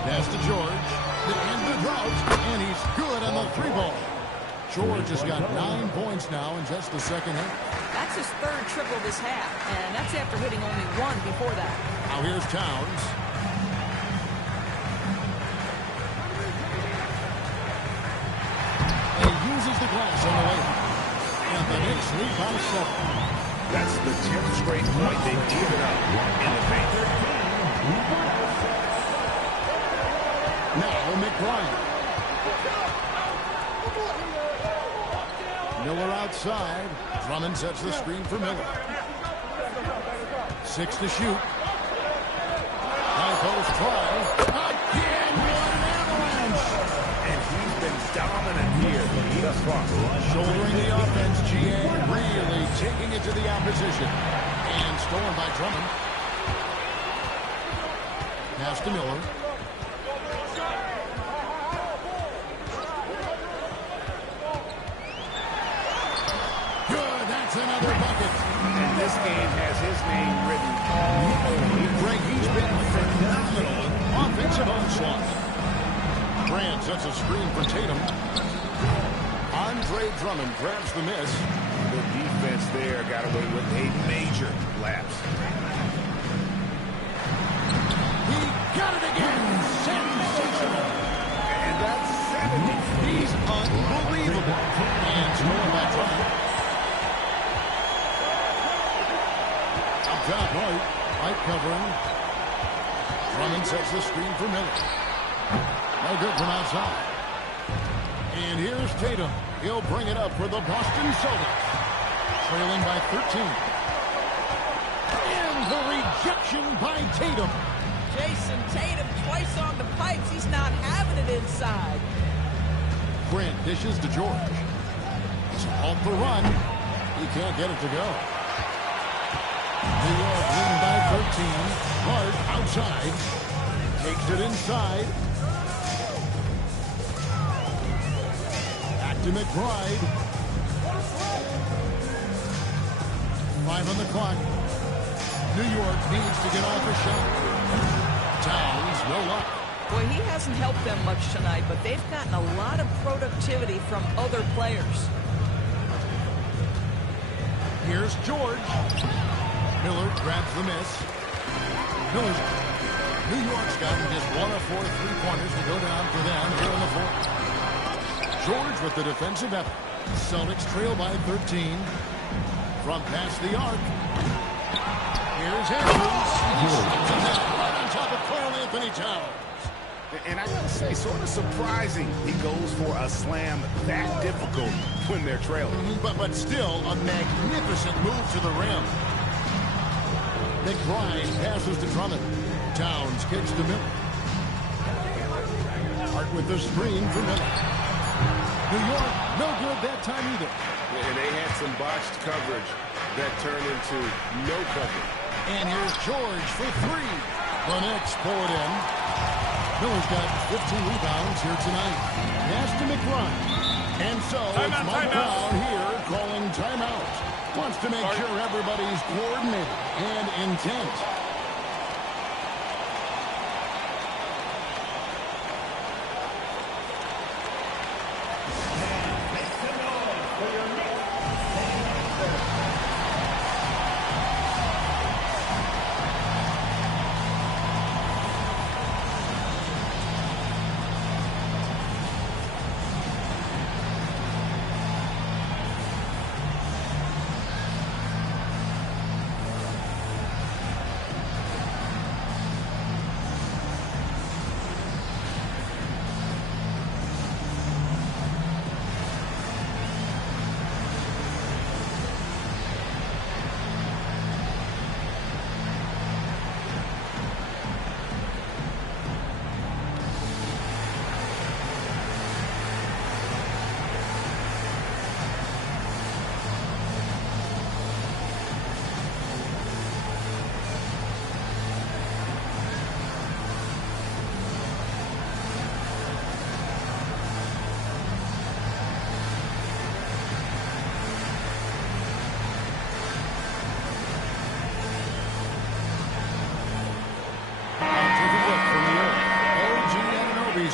Pass to George. The end of the drought. And he's good on the 3-ball. George has got 9 points now in just the second half. That's his third triple this half, and that's after hitting only 1 before that. Now here's Towns. And he uses the glass on the way. And the Knicks lead by 7. That's the 10th straight point they've given up in the paint. Now McBride. Miller outside. Drummond sets the screen for Miller. 6 to shoot. High post try. Again, what an avalanche! And he's been dominant here thus far. Shouldering the offense, GA really taking it to the opposition. And stolen by Drummond. Pass to Miller. Good, that's another bucket. And this game has his name written all over it. Greg, he's been phenomenal in offensive onslaught. Grant sets a screen for Tatum. Andre Drummond grabs the miss. The defense there got away with a major lapse. He got it again. Sensational. And that's 70. He's unbelievable. And stolen by Drummond. Up top right. White covering. Drummond sets the screen for Miller. No good from outside. And here's Tatum. He'll bring it up for the Boston Celtics. Trailing by 13. And the rejection by Tatum. Jason Tatum twice on the pipes. He's not having it inside. Grant dishes to George. It's off the run. He can't get it to go. New York leading by 13. Hart outside. Takes it inside. Back to McBride. 5 on the clock. New York needs to get off a shot. Towns, no luck. Boy, he hasn't helped them much tonight, but they've gotten a lot of productivity from other players. Here's George. Miller grabs the miss. New York's gotten just 1 of 4 3-pointers to go down for them here in the fourth. George with the defensive effort. Celtics trail by 13. From past the arc. Here's Andrews. Right on top of Karl Anthony Towns. And I gotta say, sort of surprising he goes for a slam that difficult when they're trailing. But still a magnificent move to the rim. McBride passes to Drummond. Towns kicks to Miller. Hart with the screen for Miller. New York, no good that time either. And they had some botched coverage that turned into no coverage. And here's George for 3. The Knicks pull it in. Miller's got 15 rebounds here tonight. Pass to McBride. And so it's Mike Brown here calling timeout. Wants to make sure everybody's coordinated and intent.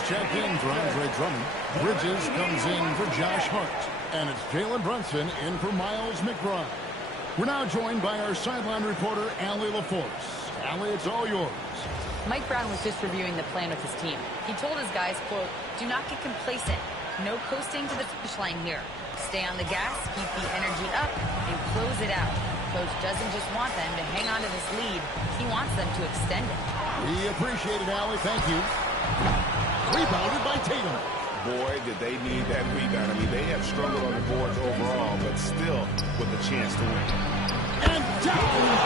Check in for Andre Drummond. Bridges comes in for Josh Hart. And it's Jalen Brunson in for Miles McBride. We're now joined by our sideline reporter, Allie LaForce. Allie, it's all yours. Mike Brown was just reviewing the plan with his team. He told his guys, quote, "Do not get complacent. No coasting to the finish line here. Stay on the gas, keep the energy up, and close it out." Coach doesn't just want them to hang on to this lead. He wants them to extend it. We appreciate it, Allie. Thank you. Rebounded by Tatum. Boy, did they need that rebound. I mean, they have struggled on the boards overall, but still with a chance to win. And down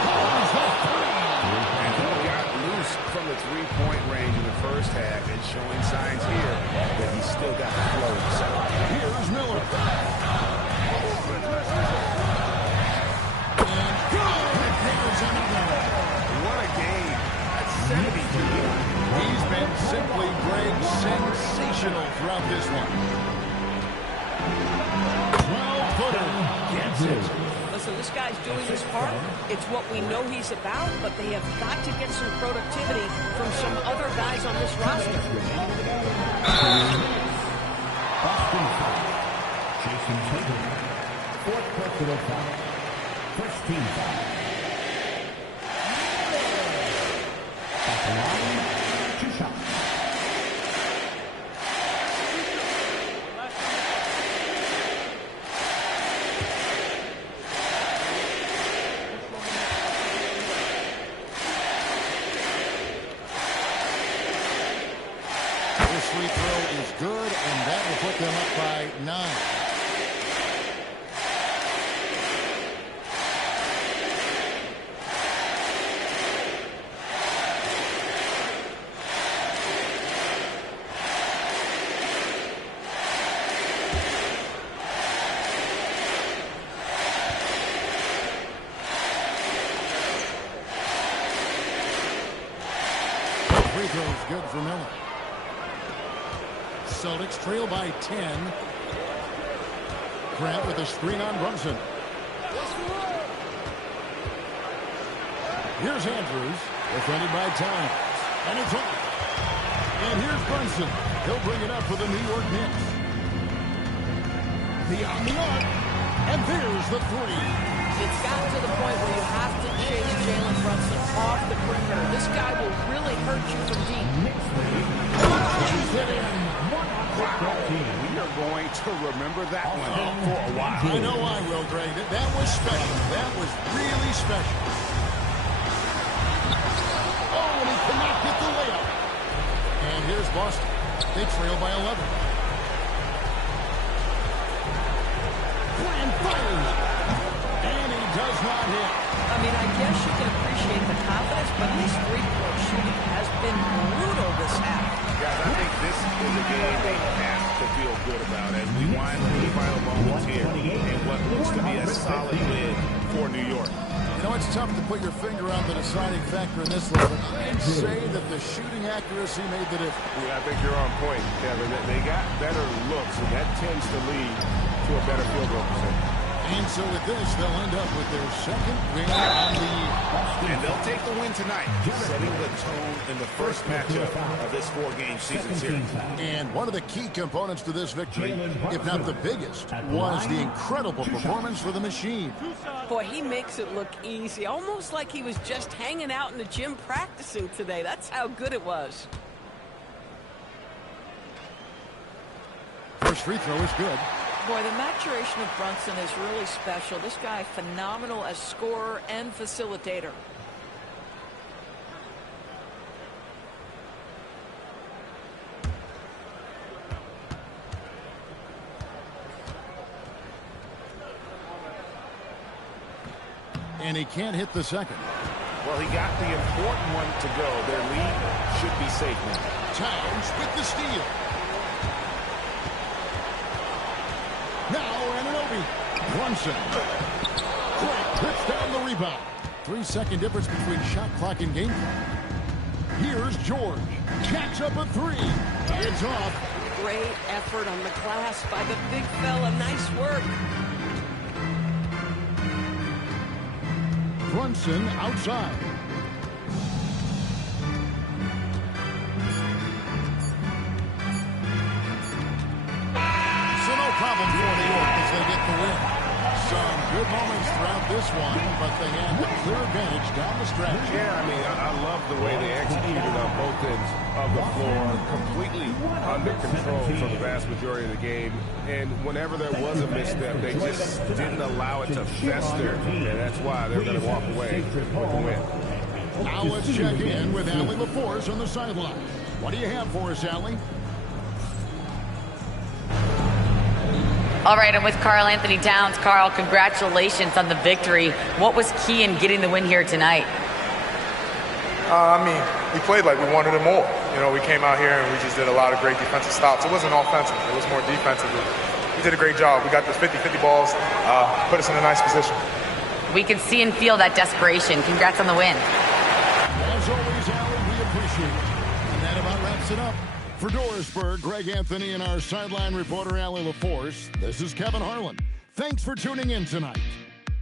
comes the three. And he got loose from the three-point range in the first half and showing signs here that he's still got the flow in the second. Here's Miller. And good. There's another. What a game. That's 72. He's been simply great, sensational throughout this one. 12-footer gets it. Listen, this guy's doing his part. It's what we know he's about, but they have got to get some productivity from some other guys on this roster. Boston foul. Jason Tatum. Fourth personal foul. First team foul. At the line, 2 shots. This free throw is good, and that will put them up by 9. Free throw is good for Miller. Celtics trail by 10. Grant with a screen on Brunson. Here's Andrews, defended by Towns. And it's off. And here's Brunson. He'll bring it up for the New York Knicks. Beyond the arc. And there's the three. It's gotten to the point where you have to chase Jalen Brunson off the perimeter. This guy will really hurt you from deep. We are going to remember that one for a while. I know I will, Greg. That was special. That was really special. Oh, and he cannot get the layup. And here's Boston. They trail by 11. Grant fires. And he does not hit. I mean, I guess you can appreciate the confidence, but his three-point shooting has been brutal this half. Guys, I think this is a game they have to feel good about as we wind the final moments here in what looks to be a solid win for New York. You know, it's tough to put your finger on the deciding factor in this one, but I'd say that the shooting accuracy made the difference. Yeah, I think you're on point, Kevin. They got better looks, and that tends to lead to a better field goal percentage. And so with this, they'll end up with their second win on the year. And they'll take the win tonight, setting the tone in the first matchup of this 4-game season series. And one of the key components to this victory, if not the biggest, was the incredible performance for the Machine. Boy, he makes it look easy, almost like he was just hanging out in the gym practicing today. That's how good it was. First free throw is good. Boy, the maturation of Brunson is really special. This guy, phenomenal as scorer and facilitator. And he can't hit the second. Well, he got the important one to go. Their lead should be safe now. Towns with the steal. Now Anunoby. Brunson. Grant puts down the rebound. 3-second difference between shot clock and game clock. Here's George. Jacks up a three. It's off. Great effort on the glass by the big fella. Nice work. Brunson outside. So no problem for New York as they get the win. Some good moments throughout this one, but they had the clear advantage down the stretch. Yeah, I mean, I love the way they executed on both ends of the floor, completely under control for the vast majority of the game. And whenever there was a misstep, they just didn't allow it to fester, and that's why they're going to walk away with the win. Now let's check in with Allie LaForce on the sideline. What do you have for us, Allie? All right, I'm with Karl Anthony Towns. Karl, congratulations on the victory. What was key in getting the win here tonight? We played like we wanted it more. We came out here and we just did a lot of great defensive stops. It wasn't offensive. It was more defensive. We did a great job. We got the 50-50 balls, put us in a nice position. We can see and feel that desperation. Congrats on the win. As always, Allie, we appreciate it. And that about wraps it up. For Dorisburg, Greg Anthony, and our sideline reporter, Allie LaForce, this is Kevin Harlan. Thanks for tuning in tonight.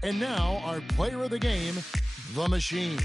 And now, our player of the game, The Machine.